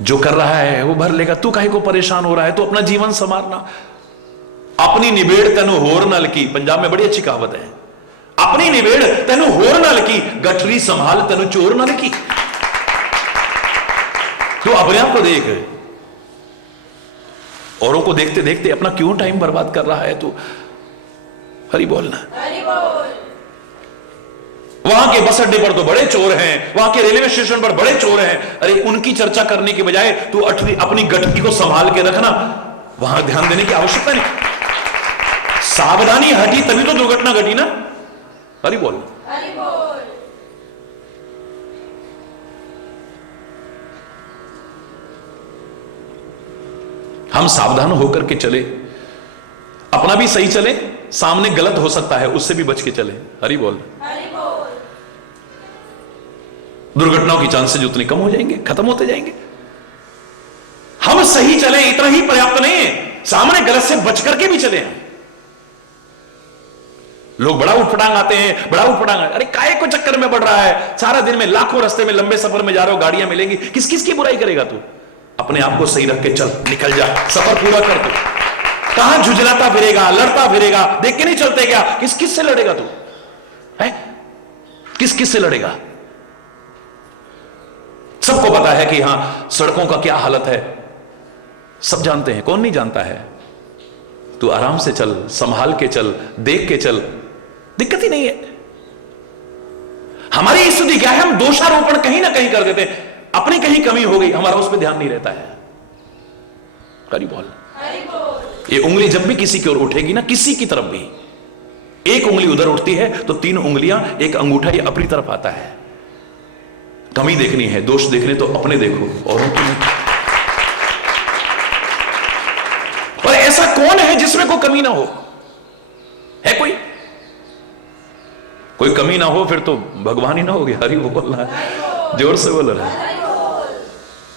जो कर रहा है वो भर लेगा, तू काहे को परेशान हो रहा है? तू अपना जीवन संवारना। अपनी निबेड़ तेनु होर नल की, पंजाब में बड़ी अच्छी कहावत है, अपनी निबेड़ तेनु होर नल की, गठरी संभाल तेनु चोर नल की। तू अपने आप को देख, औरों को देखते देखते अपना क्यों टाइम बर्बाद कर रहा है तू? हरि बोलना। वहां के बस अड्डे पर तो बड़े चोर हैं, वहां के रेलवे स्टेशन पर बड़े चोर हैं, अरे उनकी चर्चा करने के बजाय तू अपनी गठरी को संभाल के रखना, वहां ध्यान देने की आवश्यकता नहीं। सावधानी हटी तभी तो दुर्घटना घटी ना। हरि बोल। हम सावधान होकर के चले, अपना भी सही चले, सामने गलत हो सकता है उससे भी बच के चले। हरि बोल। दुर्घटनाओं की चांसेस उतने कम हो जाएंगे, खत्म होते जाएंगे। हम सही चले इतना ही पर्याप्त नहीं है, सामने गलत से बच करके भी चले। लोग बड़ा उठपटांग आते हैं, बड़ा उठपटांग, अरे काहे को चक्कर में बढ़ रहा है, सारा दिन में लाखों रास्ते में लंबे सफर में जा रहे हो, गाड़ियां मिलेंगी, किस किस की बुराई करेगा तू? अपने आप को सही रख के चल, निकल जा, सफर पूरा कर तू। कहां झुंझलाता फिरेगा, लड़ता फिरेगा, देख के नहीं चलते क्या? किस किस से लड़ेगा तू? है किस किस से लड़ेगा? सबको पता है कि हां सड़कों का क्या हालत है, सब जानते हैं, कौन नहीं जानता है? तू आराम से चल, संभाल के चल, देख के चल, दिक्कत ही नहीं है। हमारी स्थिति क्या है, हम दोषारोपण कहीं ना कहीं कर देते हैं, अपनी कहीं कमी हो गई, हमारा उस पर ध्यान नहीं रहता है। हरि बोल। ये उंगली जब भी किसी की ओर उठेगी ना, किसी की तरफ भी, एक उंगली उधर उठती है तो तीन उंगलियां, एक अंगूठा ये अपनी तरफ आता है। कमी देखनी है, दोष देखने तो अपने देखो, औरों की नहीं। और ऐसा कौन है जिसमें कोई कमी ना हो? है कोई? कोई कमी ना हो फिर तो भगवान ही ना होगी। हरि वो बोल रहा है, जोर से बोल रहा है।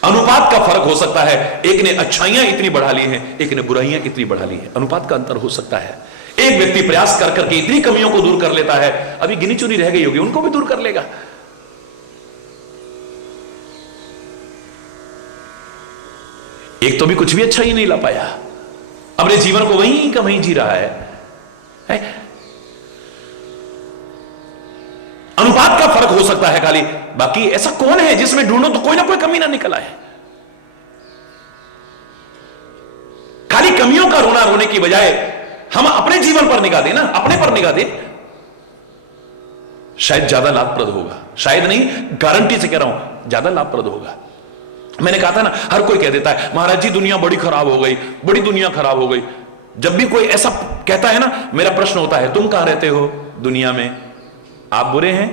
अनुपात का फर्क हो सकता है, एक ने अच्छाइयां इतनी बढ़ा ली हैं, एक ने बुराइयां इतनी बढ़ा ली हैं, अनुपात का अंतर हो सकता है। एक व्यक्ति प्रयास कर करके इतनी कमियों को दूर कर लेता है, अभी गिनी चुनी रह गई होगी, उनको भी दूर कर लेगा। एक तो भी कुछ भी अच्छा ही नहीं ला पाया, अपने जीवन को वहीं का वहीं जी रहा है? अनुपात का फर्क हो सकता है खाली, बाकी ऐसा कौन है जिसमें ढूंढो तो कोई ना कोई कमी ना निकल आए। खाली कमियों का रोना रोने की बजाय हम अपने जीवन पर निगाह दें ना, अपने पर निगाह दें, शायद ज्यादा लाभप्रद होगा। शायद नहीं, गारंटी से कह रहा हूं, ज्यादा लाभप्रद होगा। मैंने कहा था ना, हर कोई कह देता है महाराज जी दुनिया बड़ी खराब हो गई, बड़ी दुनिया खराब हो गई। जब भी कोई ऐसा कहता है ना, मेरा प्रश्न होता है, तुम कहां रहते हो दुनिया में? आप बुरे हैं?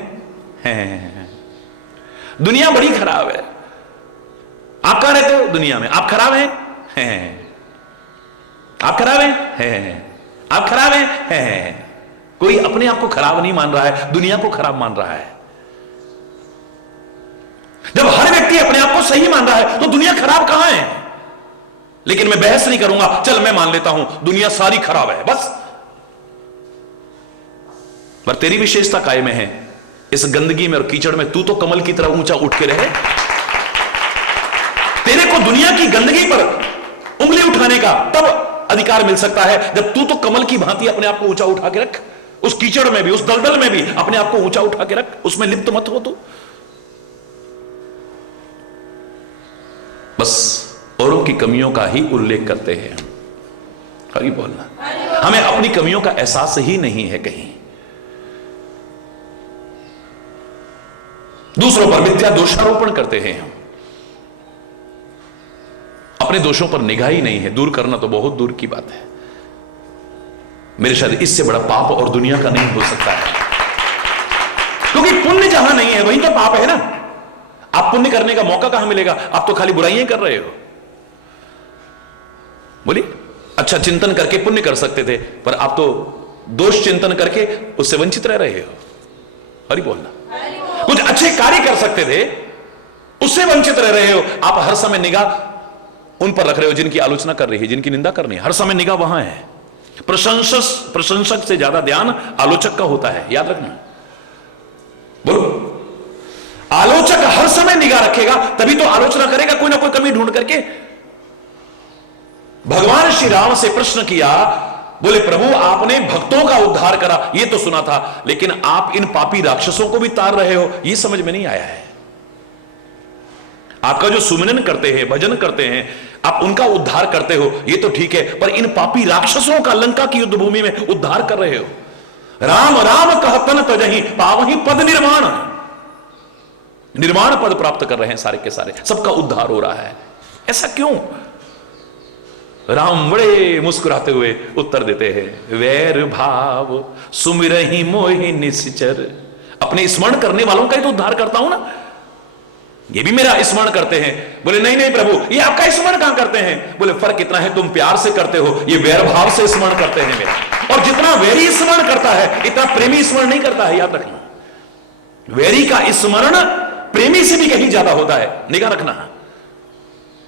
दुनिया बड़ी खराब है। आप कहां रहते हो दुनिया में? आप खराब हैं? आप खराब हैं? आप खराब हैं? कोई अपने आप को खराब नहीं मान रहा है, दुनिया को खराब मान रहा है। जब हर व्यक्ति अपने आप को सही मान रहा है तो दुनिया खराब कहां है? लेकिन मैं बहस नहीं करूंगा, चल मैं मान लेता हूं दुनिया सारी खराब है बस, पर तेरी विशेषता काय में है? इस गंदगी में और कीचड़ में तू तो कमल की तरह ऊंचा उठ के रहे। तेरे को दुनिया की गंदगी पर उंगली उठाने का तब अधिकार मिल सकता है जब तू तो कमल की भांति अपने आप को ऊंचा उठा के रख। उस कीचड़ में भी, उस दलदल में भी अपने आप को ऊंचा उठा के रख, उसमें लिप्त मत हो तू। बस औरों की कमियों का ही उल्लेख करते हैं। हरि बोलना। हमें अपनी कमियों का एहसास ही नहीं है कहीं। दूसरों पर मिथ्या दोषारोपण करते हैं हम, अपने दोषों पर निगाह ही नहीं है। दूर करना तो बहुत दूर की बात है। मेरे शायद इससे बड़ा पाप और दुनिया का नहीं हो सकता है, क्योंकि पुण्य जहां नहीं है वहीं तो पाप है ना। आप पुण्य करने का मौका कहां मिलेगा? आप तो खाली बुराइयां कर रहे हो। बोलिए, अच्छा चिंतन करके पुण्य कर सकते थे, पर आप तो दोष चिंतन करके उससे वंचित रह रहे हो। हरि बोलना। कुछ अच्छे कार्य कर सकते थे, उससे वंचित रह रहे हो। आप हर समय निगाह उन पर रख रहे हो जिनकी आलोचना कर रही है, जिनकी निंदा कर रही है। हर समय निगाह वहां है। प्रशंसक से ज्यादा ध्यान आलोचक का होता है, याद रखना। बोलो, आलोचक हर समय निगाह रखेगा तभी तो आलोचना करेगा, कोई ना कोई कमी ढूंढ करके। भगवान श्री राम से प्रश्न किया, बोले प्रभु आपने भक्तों का उद्धार करा, ये तो सुना था, लेकिन आप इन पापी राक्षसों को भी तार रहे हो, ये समझ में नहीं आया है। आपका जो सुमिरन करते हैं, भजन करते हैं, आप उनका उद्धार करते हो, ये तो ठीक है, पर इन पापी राक्षसों का लंका की युद्ध भूमि में उद्धार कर रहे हो। राम राम कहतन तजहि पावहि पद निर्माण, निर्माण पद प्राप्त कर रहे हैं सारे के सारे, सबका उद्धार हो रहा है। ऐसा क्यों? राम बड़े मुस्कुराते हुए उत्तर देते हैं, वैर भाव सुमिरहि मोहि निश्चर। अपने स्मरण करने वालों का ही तो उद्धार करता हूं ना। ये भी मेरा स्मरण करते हैं। बोले नहीं नहीं प्रभु, ये आपका स्मरण कहां करते हैं? बोले फर्क इतना है, तुम प्यार से करते हो, ये वैर भाव से स्मरण करते हैं मेरा। और जितना वैरी स्मरण करता है इतना प्रेमी स्मरण नहीं करता है, याद रखना। वैरी का स्मरण प्रेमी से भी कहीं ज्यादा होता है, निगाह रखना।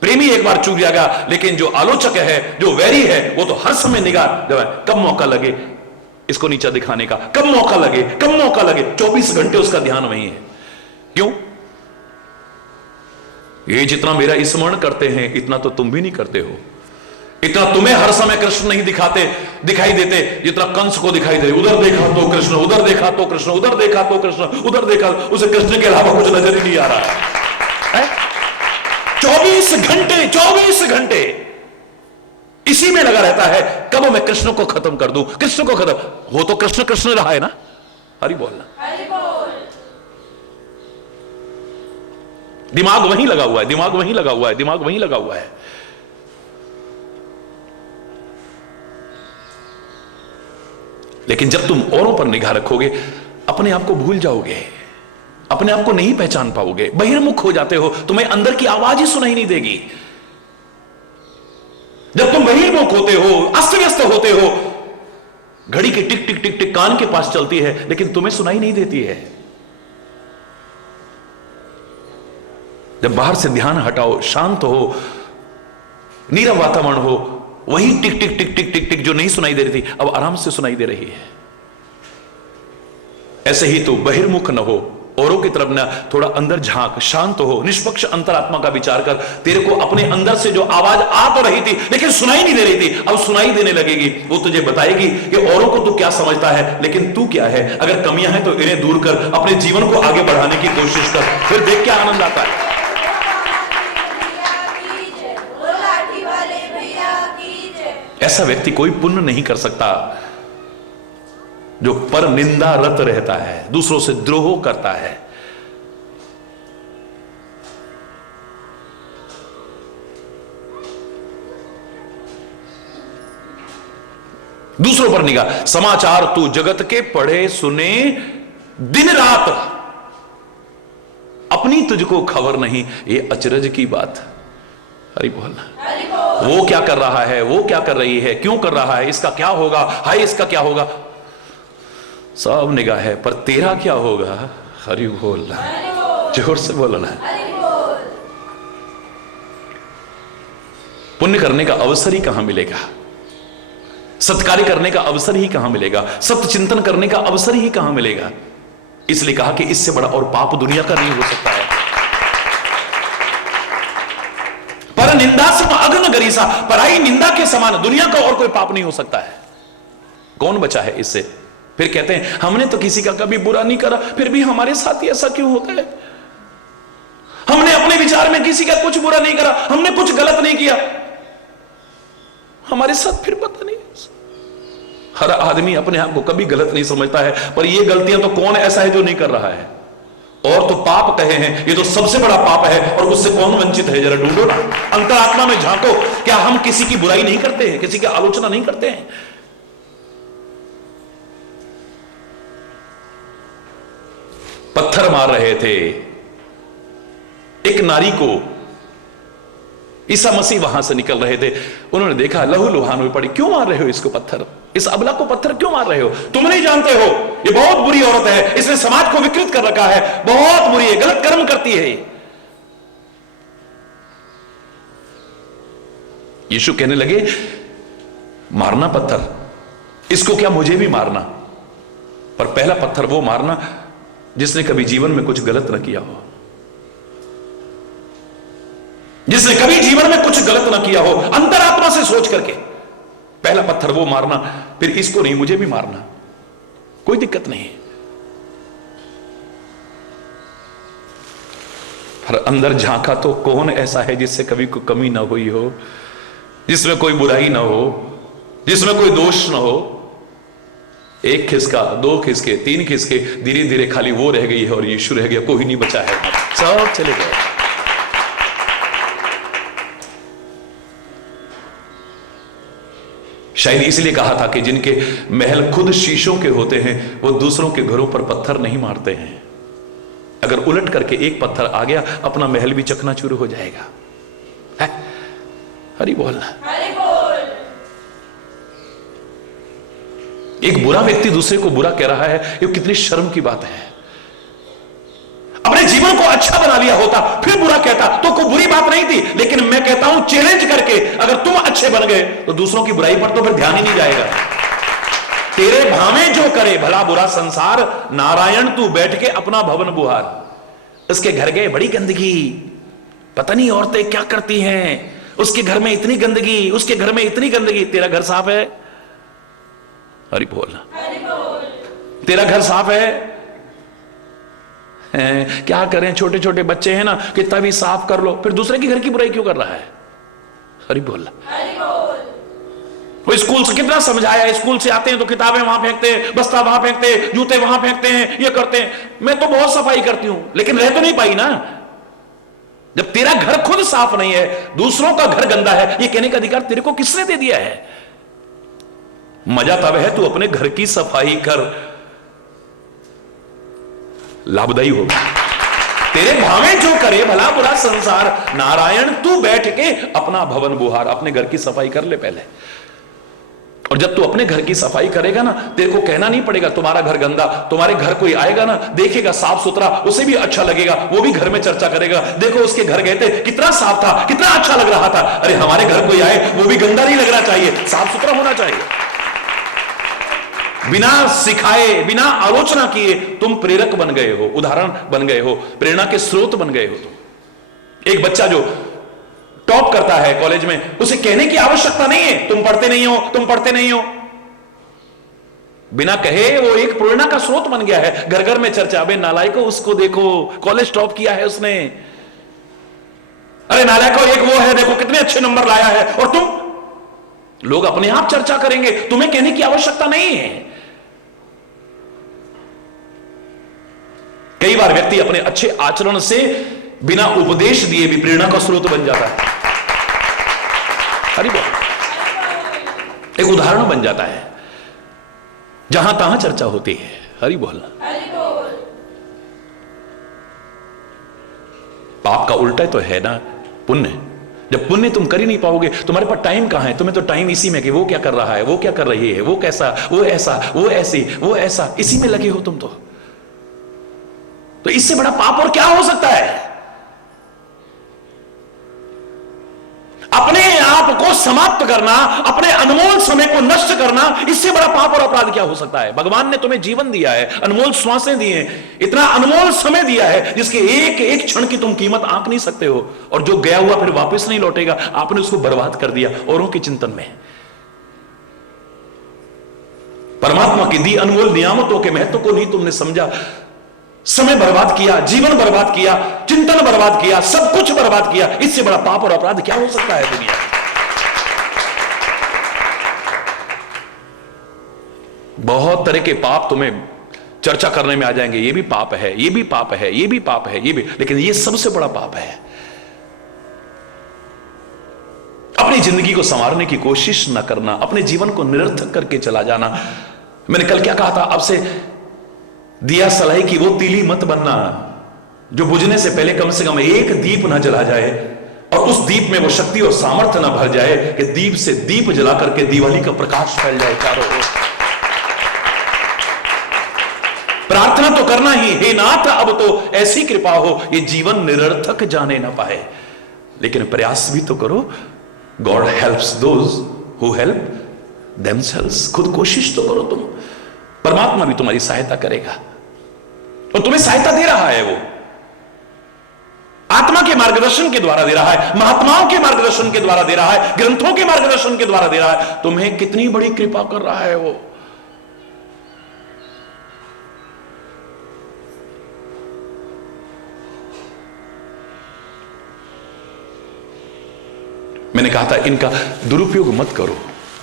प्रेमी एक बार चूक जाएगा, लेकिन जो आलोचक है, जो वैरी है, वो तो हर समय निगाह, कब मौका लगे इसको नीचा दिखाने का, कब मौका लगे, कब मौका लगे, 24 घंटे उसका ध्यान वही है। क्यों? ये जितना मेरा स्मरण करते हैं इतना तो तुम भी नहीं करते हो। इतना तुम्हें हर समय कृष्ण नहीं दिखाई देते जितना कंस को दिखाई दे। उधर देखा तो कृष्ण, उधर देखा तो कृष्ण, उधर देखा तो कृष्ण, उधर देखा, उसे कृष्ण के अलावा कुछ नजर ही नहीं आ रहा है। 24 घंटे इसी में लगा रहता है, कब मैं कृष्ण को खत्म कर दूं, कृष्ण को खत्म हो। तो कृष्ण कृष्ण रहा है ना, हरि बोलना। दिमाग वहीं लगा हुआ है, दिमाग वहीं लगा हुआ है, दिमाग वहीं लगा हुआ है। लेकिन जब तुम औरों पर निगाह रखोगे, अपने आप को भूल जाओगे, अपने आप को नहीं पहचान पाओगे, बहिर्मुख हो जाते हो, तुम्हें अंदर की आवाज ही सुनाई नहीं देगी। जब तुम बहिर्मुख होते हो, अस्त व्यस्त होते हो, घड़ी की टिक टिक टिक टिक कान के पास चलती है, लेकिन तुम्हें सुनाई नहीं देती है। जब बाहर से ध्यान हटाओ, शांत हो, नीरव वातावरण हो, वही टिक टिक टिक टिक टिक टिक जो नहीं सुनाई दे रही थी अब आराम से सुनाई दे रही है। ऐसे ही तो बहिर्मुख न हो, औरों की तरफ ना, थोड़ा अंदर झांक, शांत हो, निष्पक्ष अंतरात्मा का विचार कर। तेरे को अपने अंदर से जो आवाज आ तो रही थी लेकिन सुनाई नहीं दे रही थी, अब सुनाई देने लगेगी। वो तुझे बताएगी कि औरों को तू क्या समझता है, लेकिन तू क्या है। अगर कमियां हैं तो इन्हें दूर कर, अपने जीवन को आगे बढ़ाने की कोशिश कर, फिर देख क्या आनंद आता है। ऐसा व्यक्ति कोई पुण्य नहीं कर सकता जो पर निंदा रत रहता है, दूसरों से द्रोह करता है। दूसरों पर निगाह। समाचार तू जगत के पढ़े सुने दिन रात, अपनी तुझको खबर नहीं, ये अचरज की बात। हरि बोलना। वो क्या कर रहा है, वो क्या कर रही है, क्यों कर रहा है, इसका क्या होगा, हाय इसका क्या होगा, सब निगाह है, पर तेरा क्या होगा। हरि बोलना, जोर से बोलना। पुण्य करने का अवसर ही कहां मिलेगा, सत्कार्य करने का अवसर ही कहां मिलेगा, सत्य चिंतन करने का अवसर ही कहां मिलेगा। इसलिए कहा कि इससे बड़ा और पाप दुनिया का नहीं हो सकता है। पर निंदा सम अग्न गरीसा, पराई निंदा के समान दुनिया का और कोई पाप नहीं हो सकता है। कौन बचा है इससे? फिर कहते हैं हमने तो किसी का कभी बुरा नहीं करा, फिर भी हमारे साथ ही ऐसा क्यों होता है। हमने अपने विचार में किसी का कुछ बुरा नहीं करा, हमने कुछ गलत नहीं किया, हमारे साथ फिर पता नहीं। हर आदमी अपने आप को कभी गलत नहीं समझता है, पर ये गलतियां तो कौन ऐसा है जो नहीं कर रहा है। और तो पाप कहे हैं, ये तो सबसे बड़ा पाप है, और उससे कौन वंचित है, जरा ढूंढो ना, अंतरात्मा में झांको। क्या हम किसी की बुराई नहीं करते हैं, किसी की आलोचना नहीं करते हैं? पत्थर मार रहे थे एक नारी को, ईसा मसीह वहां से निकल रहे थे, उन्होंने देखा लहू लुहान हुई पड़ी। क्यों मार रहे हो इसको पत्थर, इस अबला को पत्थर क्यों मार रहे हो? तुम नहीं जानते हो ये बहुत बुरी औरत है, इसने समाज को विकृत कर रखा है, बहुत बुरी है, गलत कर्म करती है। यीशु कहने लगे मारना पत्थर, इसको क्या मुझे भी मारना? पर पहला पत्थर वो मारना जिसने कभी जीवन में कुछ गलत न किया हो, जिसने कभी जीवन में कुछ गलत ना किया हो, अंतरात्मा से सोच करके पहला पत्थर वो मारना, फिर इसको नहीं मुझे भी मारना, कोई दिक्कत नहीं। पर अंदर झांका तो कौन ऐसा है जिससे कभी कोई कमी ना हुई हो, जिसमें कोई बुराई ना हो, जिसमें कोई दोष ना हो। एक खिसका, दो खिसके, तीन खिसके, धीरे धीरे खाली वो रह गई है और यीशु रह गया, कोई नहीं बचा है, सब चले गए। शायद इसलिए कहा था कि जिनके महल खुद शीशों के होते हैं वो दूसरों के घरों पर पत्थर नहीं मारते हैं। अगर उलट करके एक पत्थर आ गया, अपना महल भी चकनाचूर हो जाएगा। है? हरि बोल। एक बुरा व्यक्ति दूसरे को बुरा कह रहा है, ये कितनी शर्म की बात है। अपने जीवन को अच्छा बना लिया होता फिर बुरा कहता तो कोई बुरी बात नहीं थी, लेकिन मैं कहता हूं चैलेंज करके अगर तुम अच्छे बन गए तो दूसरों की बुराई पर तो फिर ध्यान ही नहीं जाएगा। तेरे भावे जो करे भला बुरा संसार, नारायण तू बैठ के अपना भवन बुहार। उसके घर गए, बड़ी गंदगी, पता नहीं औरतें क्या करती हैं, उसके घर में इतनी गंदगी, उसके घर में इतनी गंदगी। तेरा घर साफ है? हरि बोल। तेरा घर साफ है? क्या करें, छोटे छोटे बच्चे हैं ना, कितना भी साफ कर लो फिर दूसरे के घर की बुराई क्यों कर रहा है? हरि बोल। वो स्कूल से कितना समझाया, स्कूल से आते हैं तो किताबें वहां फेंकते हैं, बस्ता वहां फेंकते हैं, जूते वहां फेंकते हैं, ये करते हैं। मैं तो बहुत सफाई करती हूं लेकिन रह तो नहीं पाई ना। जब तेरा घर खुद साफ नहीं है, दूसरों का घर गंदा है, ये कहने का अधिकार तेरे को किसने दे दिया है? मजा तब है तू अपने घर की सफाई कर, लाभदायी होगा। तेरे भावे जो करे भला बुरा संसार, नारायण तू बैठ के अपना भवन बुहार। अपने घर की सफाई कर ले पहले, और जब तू अपने घर की सफाई करेगा ना, तेरे को कहना नहीं पड़ेगा तुम्हारा घर गंदा। तुम्हारे घर कोई आएगा ना, देखेगा साफ सुथरा, उसे भी अच्छा लगेगा, वो भी घर में चर्चा करेगा, देखो उसके घर गए थे कितना साफ था, कितना अच्छा लग रहा था। अरे हमारे घर कोई आए वो भी गंदा नहीं लगना चाहिए, साफ सुथरा होना चाहिए। बिना सिखाए, बिना आलोचना किए तुम प्रेरक बन गए हो, उदाहरण बन गए हो, प्रेरणा के स्रोत बन गए हो तुम। एक बच्चा जो टॉप करता है कॉलेज में, उसे कहने की आवश्यकता नहीं है तुम पढ़ते नहीं हो, तुम पढ़ते नहीं हो। बिना कहे वो एक प्रेरणा का स्रोत बन गया है। घर घर में चर्चा, अबे नालायको उसको देखो, कॉलेज टॉप किया है उसने, अरे नालायको एक वो है देखो कितने अच्छे नंबर लाया है। और तुम, लोग अपने आप चर्चा करेंगे, तुम्हें कहने की आवश्यकता नहीं है। कई बार व्यक्ति अपने अच्छे आचरण से बिना उपदेश दिए भी प्रेरणा का स्रोत बन जाता है। हरि बोल। एक उदाहरण बन जाता है, जहां तहां चर्चा होती है। हरि बोल। पाप का उल्टा तो है ना पुण्य। जब पुण्य तुम कर ही नहीं पाओगे, तुम्हारे पास टाइम कहां है? तुम्हें तो टाइम इसी में कि वो क्या कर रहा है, वो क्या कर रही है, वो कैसा, वो ऐसा, वो ऐसी, वो ऐसा, इसी में लगे हो तुम तो इससे बड़ा पाप और क्या हो सकता है? अपने आप को समाप्त करना, अपने अनमोल समय को नष्ट करना, इससे बड़ा पाप और अपराध क्या हो सकता है? भगवान ने तुम्हें जीवन दिया है, अनमोल श्वासें दी हैं, इतना अनमोल समय दिया है जिसके एक एक क्षण की तुम कीमत आंक नहीं सकते हो, और जो गया हुआ फिर वापस नहीं लौटेगा, आपने उसको बर्बाद कर दिया औरों के चिंतन में। परमात्मा की दी अनमोल नियामतों के महत्व को नहीं तुमने समझा, समय बर्बाद किया, जीवन बर्बाद किया, चिंतन बर्बाद किया, सब कुछ बर्बाद किया। इससे बड़ा पाप और अपराध क्या हो सकता है दुनिया में? बहुत तरह के पाप तुम्हें चर्चा करने में आ जाएंगे, ये भी पाप है, ये भी पाप है, ये भी पाप है, ये भी, लेकिन ये सबसे बड़ा पाप है अपनी जिंदगी को संवारने की कोशिश न करना, अपने जीवन को निरर्थक करके चला जाना। मैंने कल क्या कहा था आपसे, दिया सलाई की वो तीली मत बनना जो बुझने से पहले कम से कम एक दीप ना जला जाए, और उस दीप में वो शक्ति और सामर्थ्य ना भर जाए कि दीप से दीप जला करके दिवाली का प्रकाश फैल जाए चारों ओर। प्रार्थना तो करना ही, हे नाथ अब तो ऐसी कृपा हो ये जीवन निरर्थक जाने ना पाए, लेकिन प्रयास भी तो करो। God helps those who help themselves. खुद कोशिश तो करो तुम, परमात्मा भी तुम्हारी सहायता करेगा, और तुम्हें सहायता दे रहा है। वो आत्मा के मार्गदर्शन के द्वारा दे रहा है, महात्माओं के मार्गदर्शन के द्वारा दे रहा है, ग्रंथों के मार्गदर्शन के द्वारा दे रहा है। तुम्हें कितनी बड़ी कृपा कर रहा है वो। मैंने कहा था इनका दुरुपयोग मत करो।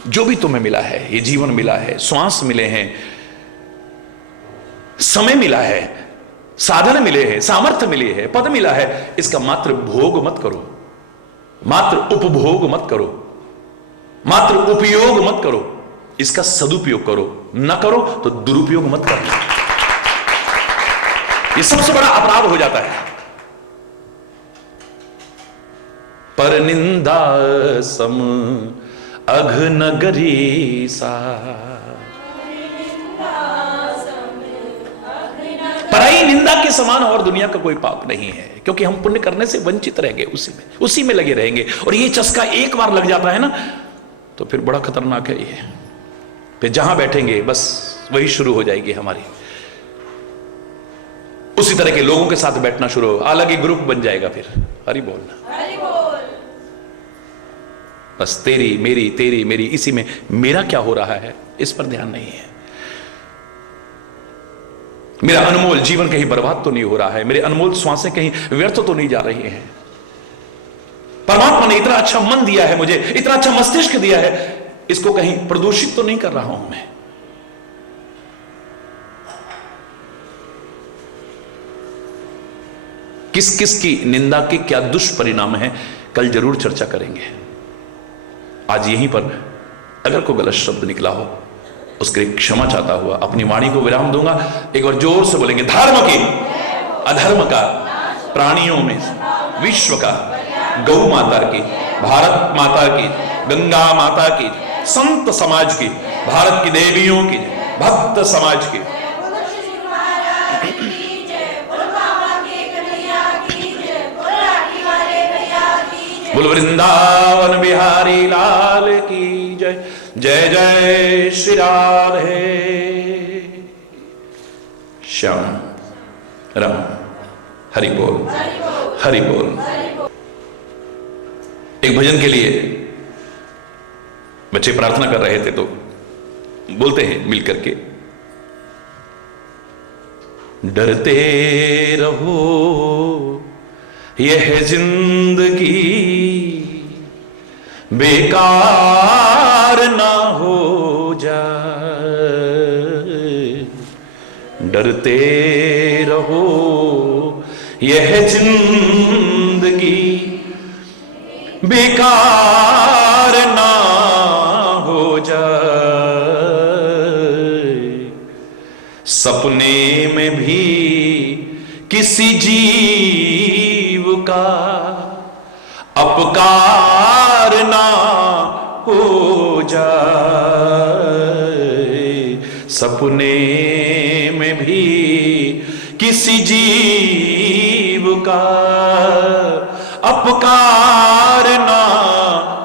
जो भी तुम्हें मिला है, ये जीवन मिला है, श्वास मिले हैं, समय मिला है, साधन मिले हैं, सामर्थ्य मिले हैं, पद मिला है, इसका मात्र भोग मत करो, मात्र उपभोग मत करो, मात्र उपयोग मत करो, इसका सदुपयोग करो। न करो तो दुरुपयोग मत करना। ये सबसे बड़ा अपराध हो जाता है। पर निंदा सम अघ नगरी सा, पराई निंदा के समान और दुनिया का कोई पाप नहीं है, क्योंकि हम पुण्य करने से वंचित रह गए, उसी में लगे रहेंगे। और ये चस्का एक बार लग जाता है ना, तो फिर बड़ा खतरनाक है ये। फिर जहां बैठेंगे बस वही शुरू हो जाएगी हमारी, उसी तरह के लोगों के साथ बैठना शुरू हो, अलग ही ग्रुप बन जाएगा। फिर हरि बोलना, बस तेरी मेरी, इसी में मेरा क्या हो रहा है इस पर ध्यान नहीं है। मेरा अनमोल जीवन कहीं बर्बाद तो नहीं हो रहा है, मेरे अनमोल श्वासें कहीं व्यर्थ तो नहीं जा रही हैं। परमात्मा ने इतना अच्छा मन दिया है मुझे, इतना अच्छा मस्तिष्क दिया है, इसको कहीं प्रदूषित तो नहीं कर रहा हूं मैं। किस किस की निंदा के क्या दुष्परिणाम है, कल जरूर चर्चा करेंगे। आज यहीं पर अगर कोई गलत शब्द निकला हो उसके लिए क्षमा चाहता हुआ अपनी वाणी को विराम दूंगा। एक बार जोर से बोलेंगे, धर्म की, अधर्म का, प्राणियों में, विश्व का, गौ माता की, भारत माता की, गंगा माता की, संत समाज की, भारत की देवियों की, भक्त समाज की, बोल वृंदावन बिहारी लाल की जय। जय जय श्री राधे श्याम राम। हरि बोल, हरि बोल। एक भजन के लिए बच्चे प्रार्थना कर रहे थे तो बोलते हैं मिल करके, डरते रहो यह जिंदगी बेकार ना हो जाए, डरते रहो यह जिंदगी बेकार ना हो जाए, सपने में भी किसी जीव का अपकार ना हो जाए, सपने में भी किसी जीव का अपकार ना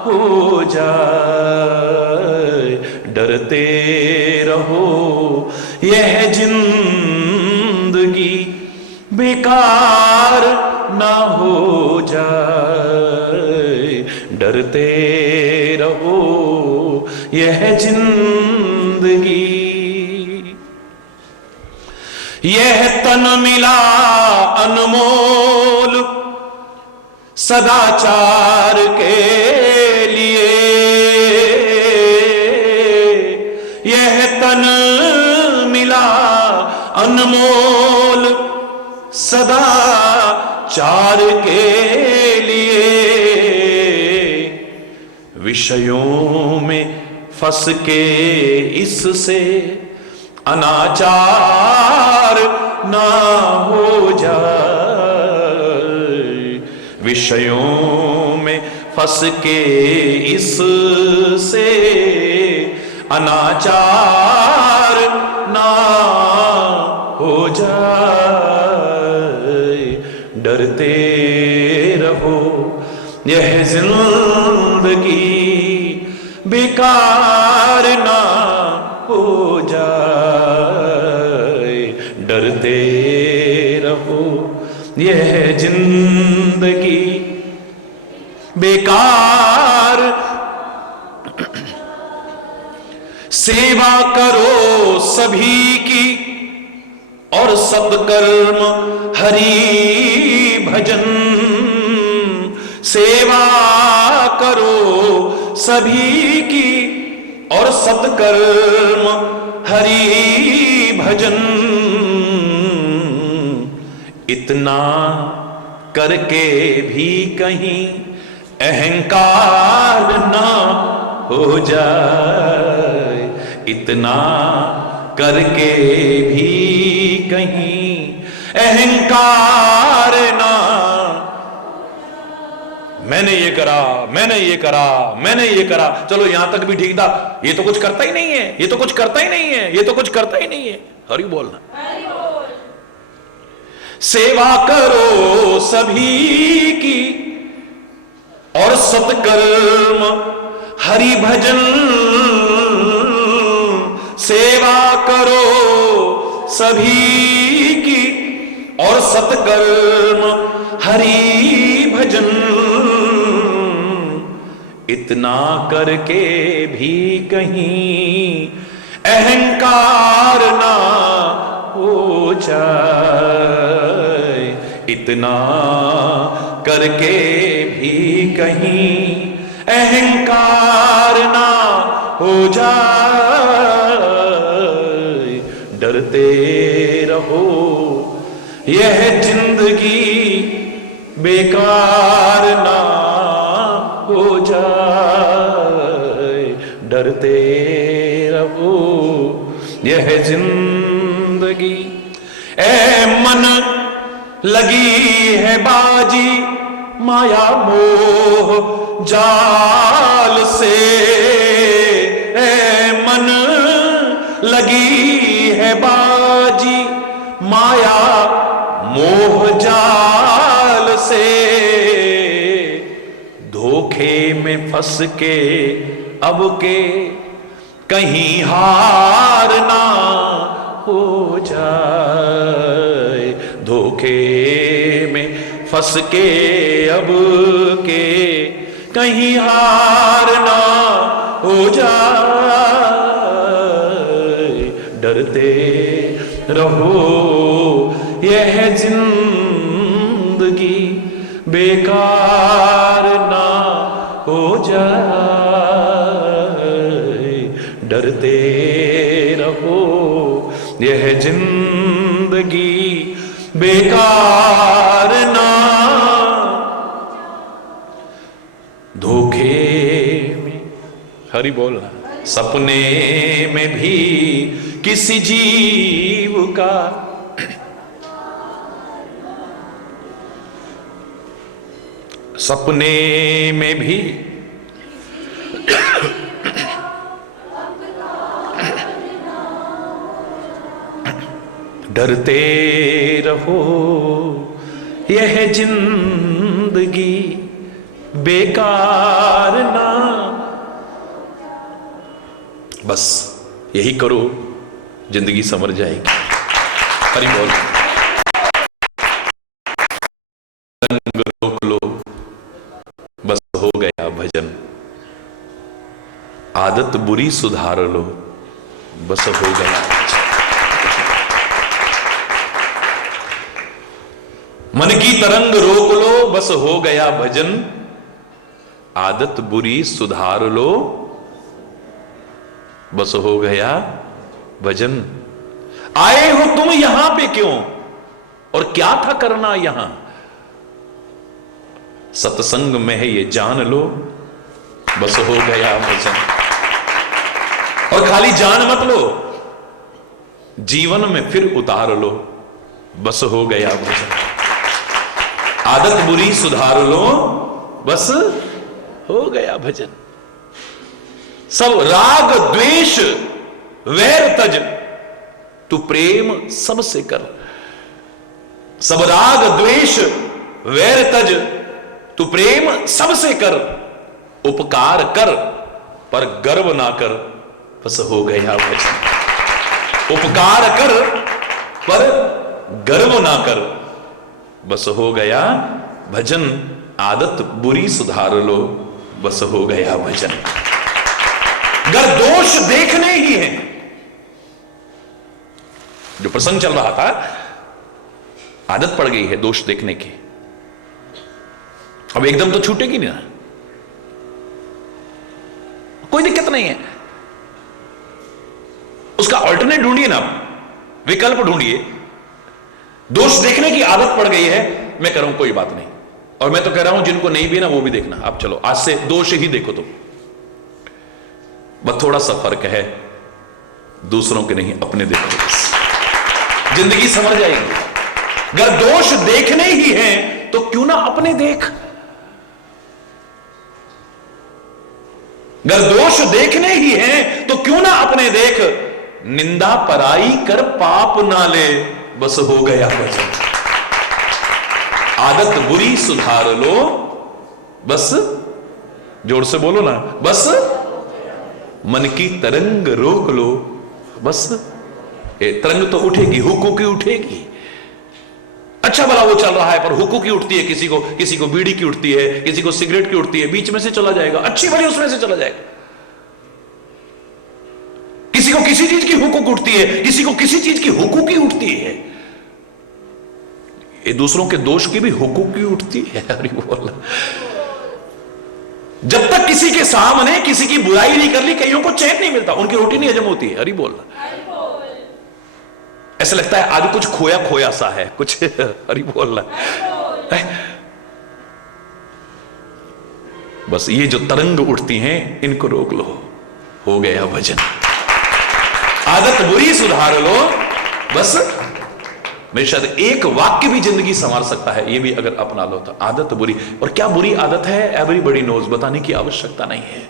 हो जाए, डरते रहो यह जिंदगी बेकार ना हो जाए, डरते रहो यह जिंदगी। यह तन मिला अनमोल सदाचार के लिए, यह तन मिला अनमोल सदाचार के लिए, विषयों में फंस के इससे अनाचार ना हो जाए, विषयों में फंस के इससे अनाचार ना हो जाए, डरते रहो यह जिंदगी बेकार ना हो जाए, डरते रहो यह जिंदगी बेकार। सेवा करो सभी की और सत्कर्म हरि भजन, सेवा करो सभी की और सत्कर्म हरि भजन, इतना करके भी कहीं अहंकार ना हो जाए, इतना करके भी कहीं अहंकार ना, मैंने ये करा, मैंने ये करा, मैंने ये करा, चलो यहां तक भी ठीक था, ये तो कुछ करता ही नहीं है, ये तो कुछ करता ही नहीं है, ये तो कुछ करता ही नहीं है। हरि बोलना। सेवा करो सभी की और सत्कर्म हरि भजन, सेवा करो सभी की और सत्कर्म हरि भजन, इतना करके भी कहीं अहंकार ना हो जाए, इतना करके भी कहीं अहंकार ना हो जाए, डरते रहो यह जिंदगी बेकार ना हो जाए, डरते रहो यह जिंदगी। ए मन लगी है बाजी माया मोह जाल से, ए मन लगी है बाजी माया मोह जाल से, धोखे में फंस के अब के कहीं हार ना हो जाए, धोखे में फंस के अब के कहीं हार ना हो जाए, डरते रहो यह जिंदगी बेकार ना हो जाए, डरते रहो यह जिंदगी बेकार ना। धोखे में, हरि बोलना, सपने में भी किसी जीव का सपने में भी डरते रहो यह जिंदगी बेकार ना, बस यही करो, जिंदगी समझ जाएगी। हरि बोल। रंग रोक लो बस हो गया भजन, आदत बुरी सुधार लो बस हो गया भजन, मन की तरंग रोक लो बस हो गया भजन, आदत बुरी सुधार लो बस हो गया भजन। आए हो तुम यहां पे क्यों और क्या था करना यहां, सत्संग में है ये जान लो बस हो गया भजन। और खाली जान मत लो, जीवन में फिर उतार लो बस हो गया भजन। आदत बुरी सुधार लो बस हो गया भजन। सब राग द्वेष वैर तज तू प्रेम सबसे कर, सब राग द्वेष वैर तज तू प्रेम सबसे कर, उपकार कर पर गर्व ना कर बस हो गया भजन। उपकार कर पर गर्व ना कर बस हो गया भजन, आदत बुरी सुधार लो बस हो गया भजन। अगर दोष देखने ही हैं, जो प्रसंग चल रहा था, आदत पड़ गई है दोष देखने की, अब एकदम तो छूटेगी नहीं ना, कोई दिक्कत नहीं है, उसका ऑल्टरनेट ढूंढिए ना, विकल्प ढूंढिए। दोष देखने की आदत पड़ गई है, मैं कह रहा हूं कोई बात नहीं, और मैं तो कह रहा हूं जिनको नहीं भी ना वो भी देखना। आप चलो आज से दोष ही देखो तुम, बस थोड़ा सा फर्क है, दूसरों के नहीं अपने देखो, बस जिंदगी समझ जाएगी। अगर दोष देखने ही हैं तो क्यों ना अपने देख। अगर दोष देखने ही हैं तो क्यों ना अपने देख। निंदा पराई कर पाप ना ले, बस हो गया भजन। आदत बुरी सुधार लो, बस जोर से बोलो ना, बस मन की तरंग रोक लो, बस। तरंग तो उठेगी, हुक्कों की उठेगी। अच्छा भला वो चल रहा है पर हुक्कों की उठती है, किसी को बीड़ी की उठती है, किसी को सिगरेट की उठती है, बीच में से चला जाएगा, अच्छी भली उसमें से चला जाएगा। किसी को किसी चीज की हुक्कों की उठती है, किसी को किसी चीज की हुक्कों की उठती है। ये दूसरों के दोष की भी हुक्कों की उठती है। हरि बोल। जब तक किसी के सामने किसी की बुराई नहीं कर ली, कईयों को चैन नहीं मिलता, उनकी रोटी नहीं हजम होती है। हरि बोल। ऐसा लगता है आज कुछ खोया खोया सा है कुछ। हरि बोल। बस ये जो तरंग उठती हैं इनको रोक लो, हो गया भजन। आदत बुरी सुधार लो, बस। मेरे शायद एक वाक्य भी जिंदगी संवार सकता है, ये भी अगर अपना लो तो। आदत बुरी, और क्या बुरी आदत है एवरीबॉडी नोज, बताने की आवश्यकता नहीं है।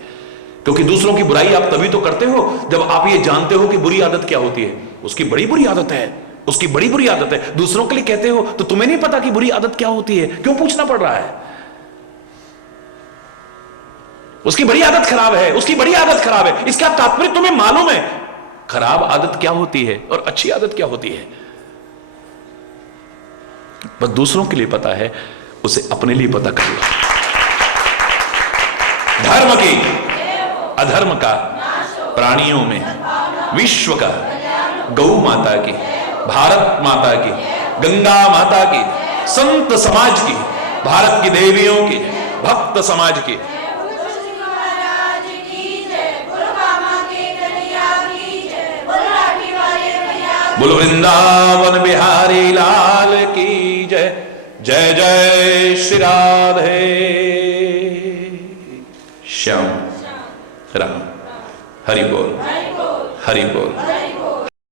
क्योंकि दूसरों की बुराई आप तभी तो करते हो जब आप ये जानते हो कि बुरी आदत क्या होती है। उसकी बड़ी बुरी आदत है, उसकी बड़ी बुरी आदत है, दूसरों के लिए कहते हो तो तुम्हें नहीं पता कि बुरी आदत क्या होती है, क्यों पूछना पड़ रहा है। उसकी बड़ी आदत खराब है, उसकी बड़ी आदत खराब है, इसका तात्पर्य तुम्हें मालूम है खराब आदत क्या होती है और अच्छी आदत क्या होती है। बस दूसरों के लिए पता है, उसे अपने लिए पता कर लो। धर्म की अधर्म का प्राणियों में, विश्व का, गौ माता की, भारत माता की, गंगा माता की, संत समाज की, भारत की देवियों की, भक्त समाज की। बोल वृंदावन बिहारी लाल की जय। जय जय श्री राधे श्याम राम। हरि बोल, हरि बोल।